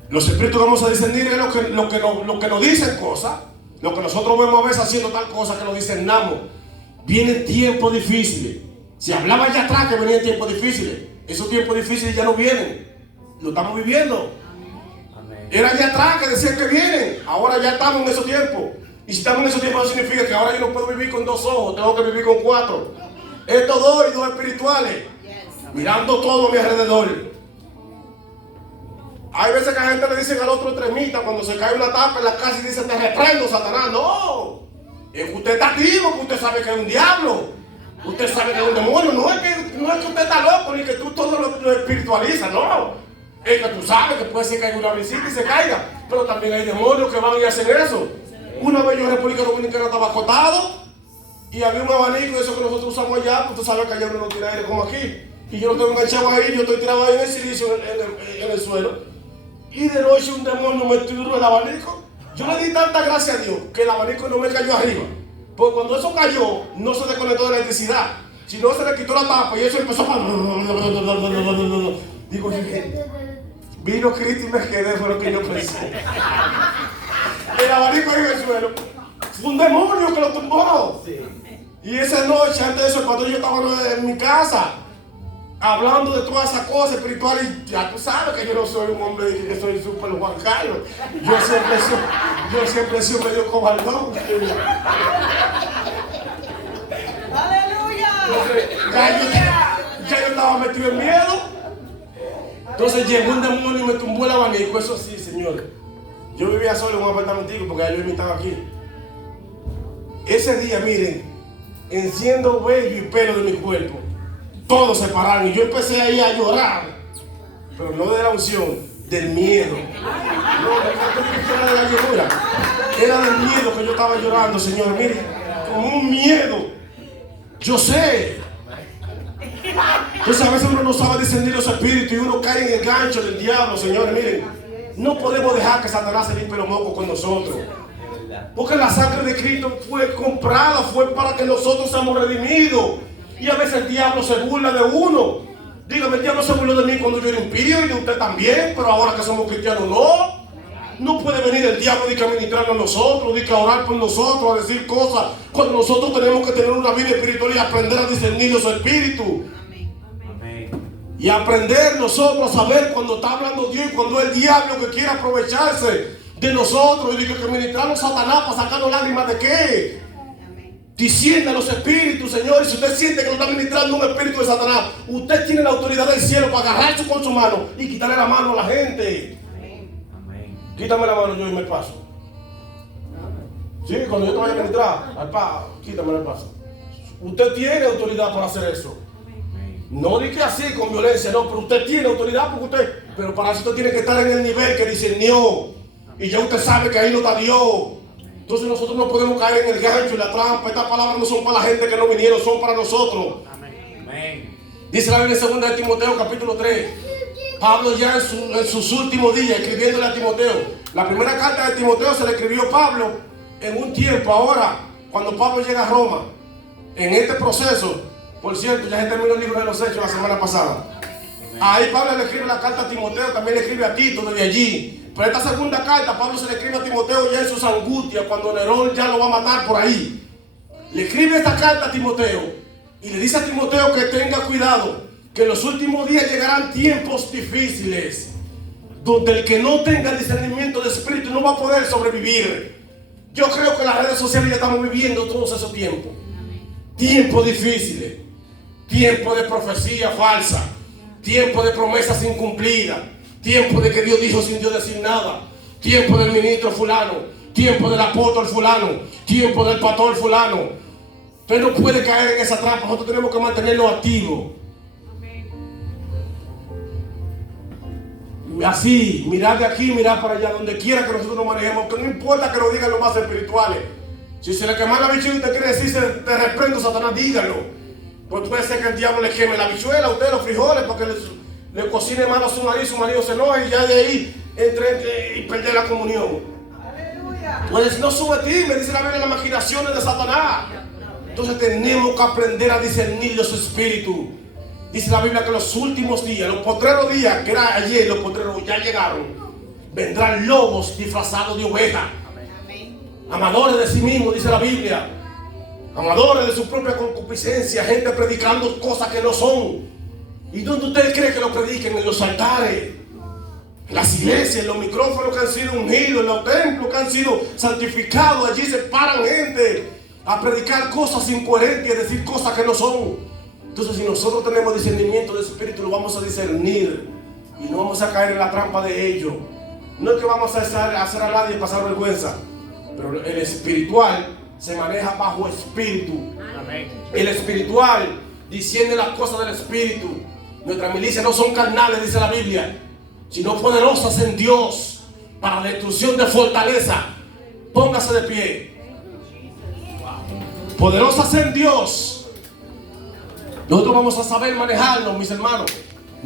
Los espíritus que vamos a discernir es lo que nos dicen cosas. Lo que nosotros vemos a veces haciendo tal cosa que lo discernamos. Vienen tiempos difíciles. Si hablaba allá atrás que venían tiempos difíciles, esos tiempos difíciles ya no vienen. Lo estamos viviendo. Amén. Era allá atrás que decían que vienen. Ahora ya estamos en esos tiempos. Y si estamos en esos tiempos no significa que ahora yo no puedo vivir con 2 ojos, tengo que vivir con 4. Estos 2 y 2 espirituales. Yes. Mirando todo a mi alrededor. Hay veces que a la gente le dicen al otro extremista cuando se cae una tapa en la casa y dicen te reprendo, Satanás. No. Es que usted está activo, que usted sabe que es un diablo. Usted sabe que es un demonio. No es que usted está loco ni que tú todo lo espiritualizas, no. Es que tú sabes que puede ser que haya una brisita y se caiga. Pero también hay demonios que van y hacen eso. Una vez yo en República Dominicana estaba acostado y había un abanico de eso que nosotros usamos allá, pues tú sabes que allá uno no tiene aire como aquí. Y yo lo tengo enganchado ahí, yo estoy tirado ahí en el silicio, en el suelo. Y de noche un demonio me tiró el abanico. Yo le di tanta gracia a Dios que el abanico no me cayó arriba. Porque cuando eso cayó, no se desconectó de la electricidad, sino se le quitó la tapa y eso empezó a... Digo, vino Cristo y me quedé, fue lo que yo pensé. El abanico ahí en el suelo. Fue un demonio que lo tumbó. Y esa noche, antes de eso, cuando yo estaba en mi casa, hablando de todas esas cosas espirituales, ya tú sabes que yo no soy un hombre que soy súper Juan Carlos. Yo siempre he sido medio cobardón. ¡Aleluya! Ya yo estaba metido en miedo. Entonces llegó un demonio y me tumbó el abanico. Eso sí, señor. Yo vivía solo en un apartamentico porque ya yo estaba aquí. Ese día, miren, enciendo vello y pelo de mi cuerpo. Todos se pararon y yo empecé ahí a llorar. Pero no de la unción, del miedo. No era de la llorura. Era del miedo que yo estaba llorando, Señor. Miren, con un miedo. Yo sé. Entonces a veces uno no sabe discernir los espíritus y uno cae en el gancho del diablo, señores. Miren, no podemos dejar que Satanás se limpie los mocos con nosotros. Porque la sangre de Cristo fue comprada, fue para que nosotros seamos redimidos. Y a veces el diablo se burla de uno. Dígame, el diablo se burló de mí cuando yo era impío y de usted también, pero ahora que somos cristianos no. No puede venir el diablo y que a ministrarnos a nosotros, de que a orar por nosotros, a decir cosas, cuando nosotros tenemos que tener una vida espiritual y aprender a discernir los espíritus. Y aprender nosotros a saber cuando está hablando Dios y cuando es el diablo que quiere aprovecharse de nosotros y de que ministramos a Satanás para sacarnos lágrimas de qué. Diciendo a los espíritus, Señor, y si usted siente que lo está ministrando un espíritu de Satanás, usted tiene la autoridad del cielo para agarrarse con su mano y quitarle la mano a la gente. Quítame la mano yo y me paso. Sí, cuando yo te vaya a ministrar, quítame el paso. Usted tiene autoridad para hacer eso. No dije así con violencia, no, pero usted tiene autoridad pero para eso usted tiene que estar en el nivel que discernió. Y ya usted sabe que ahí no está Dios. Entonces nosotros no podemos caer en el gancho y la trampa. Estas palabras no son para la gente que no vinieron, son para nosotros. Amén. Dice la Biblia en 2 de Timoteo capítulo 3. Pablo ya en sus últimos días escribiéndole a Timoteo. La primera carta de Timoteo se le escribió Pablo en un tiempo. Ahora, cuando Pablo llega a Roma, en este proceso, por cierto, ya se terminó el libro de los Hechos la semana pasada. Ahí Pablo le escribe la carta a Timoteo, también le escribe a Tito desde allí. Pero esta segunda carta, Pablo se le escribe a Timoteo ya en sus angustias, cuando Nerón ya lo va a matar por ahí. Le escribe esta carta a Timoteo y le dice a Timoteo que tenga cuidado, que en los últimos días llegarán tiempos difíciles, donde el que no tenga discernimiento de espíritu no va a poder sobrevivir. Yo creo que en las redes sociales ya estamos viviendo todos esos tiempos. Tiempos difíciles, tiempo de profecía falsa, tiempo de promesas incumplidas, tiempo de que Dios dijo sin Dios decir nada, tiempo del ministro fulano, tiempo del apóstol fulano, tiempo del pastor fulano. Usted no puede caer en esa trampa. Nosotros tenemos que mantenerlo activo. Así, mirar de aquí, mirar para allá, donde quiera que nosotros nos manejemos, que no importa que nos digan los más espirituales. Si se le quema la bichuela y usted quiere decir, te reprendo, Satanás, dígalo. Pues puede ser que el diablo le queme la bichuela a usted, los frijoles, para que le cocine mal a su marido se enoje y ya de ahí entre y perder la comunión. ¡Aleluya! Pues no subestime, dice la Biblia, las maquinaciones de Satanás. Entonces tenemos que aprender a discernir los espíritus. Dice la Biblia que los últimos días, los postreros días, que era ayer, los postreros ya llegaron. Vendrán lobos disfrazados de oveja. Amadores de sí mismos, dice la Biblia. Amadores de su propia concupiscencia. Gente predicando cosas que no son. ¿Y dónde usted cree que lo prediquen? En los altares, en las iglesias, en los micrófonos que han sido ungidos, en los templos que han sido santificados. Allí se paran gente a predicar cosas incoherentes y a decir cosas que no son. Entonces, si nosotros tenemos discernimiento de espíritu, lo vamos a discernir y no vamos a caer en la trampa de ellos. No es que vamos a hacer a nadie pasar vergüenza, pero el espiritual se maneja bajo espíritu. Amén. El espiritual discierne las cosas del espíritu. Nuestras milicias no son carnales, dice la Biblia, sino poderosas en Dios para la destrucción de fortaleza. Póngase de pie. Poderosas en Dios. Nosotros vamos a saber manejarnos, mis hermanos.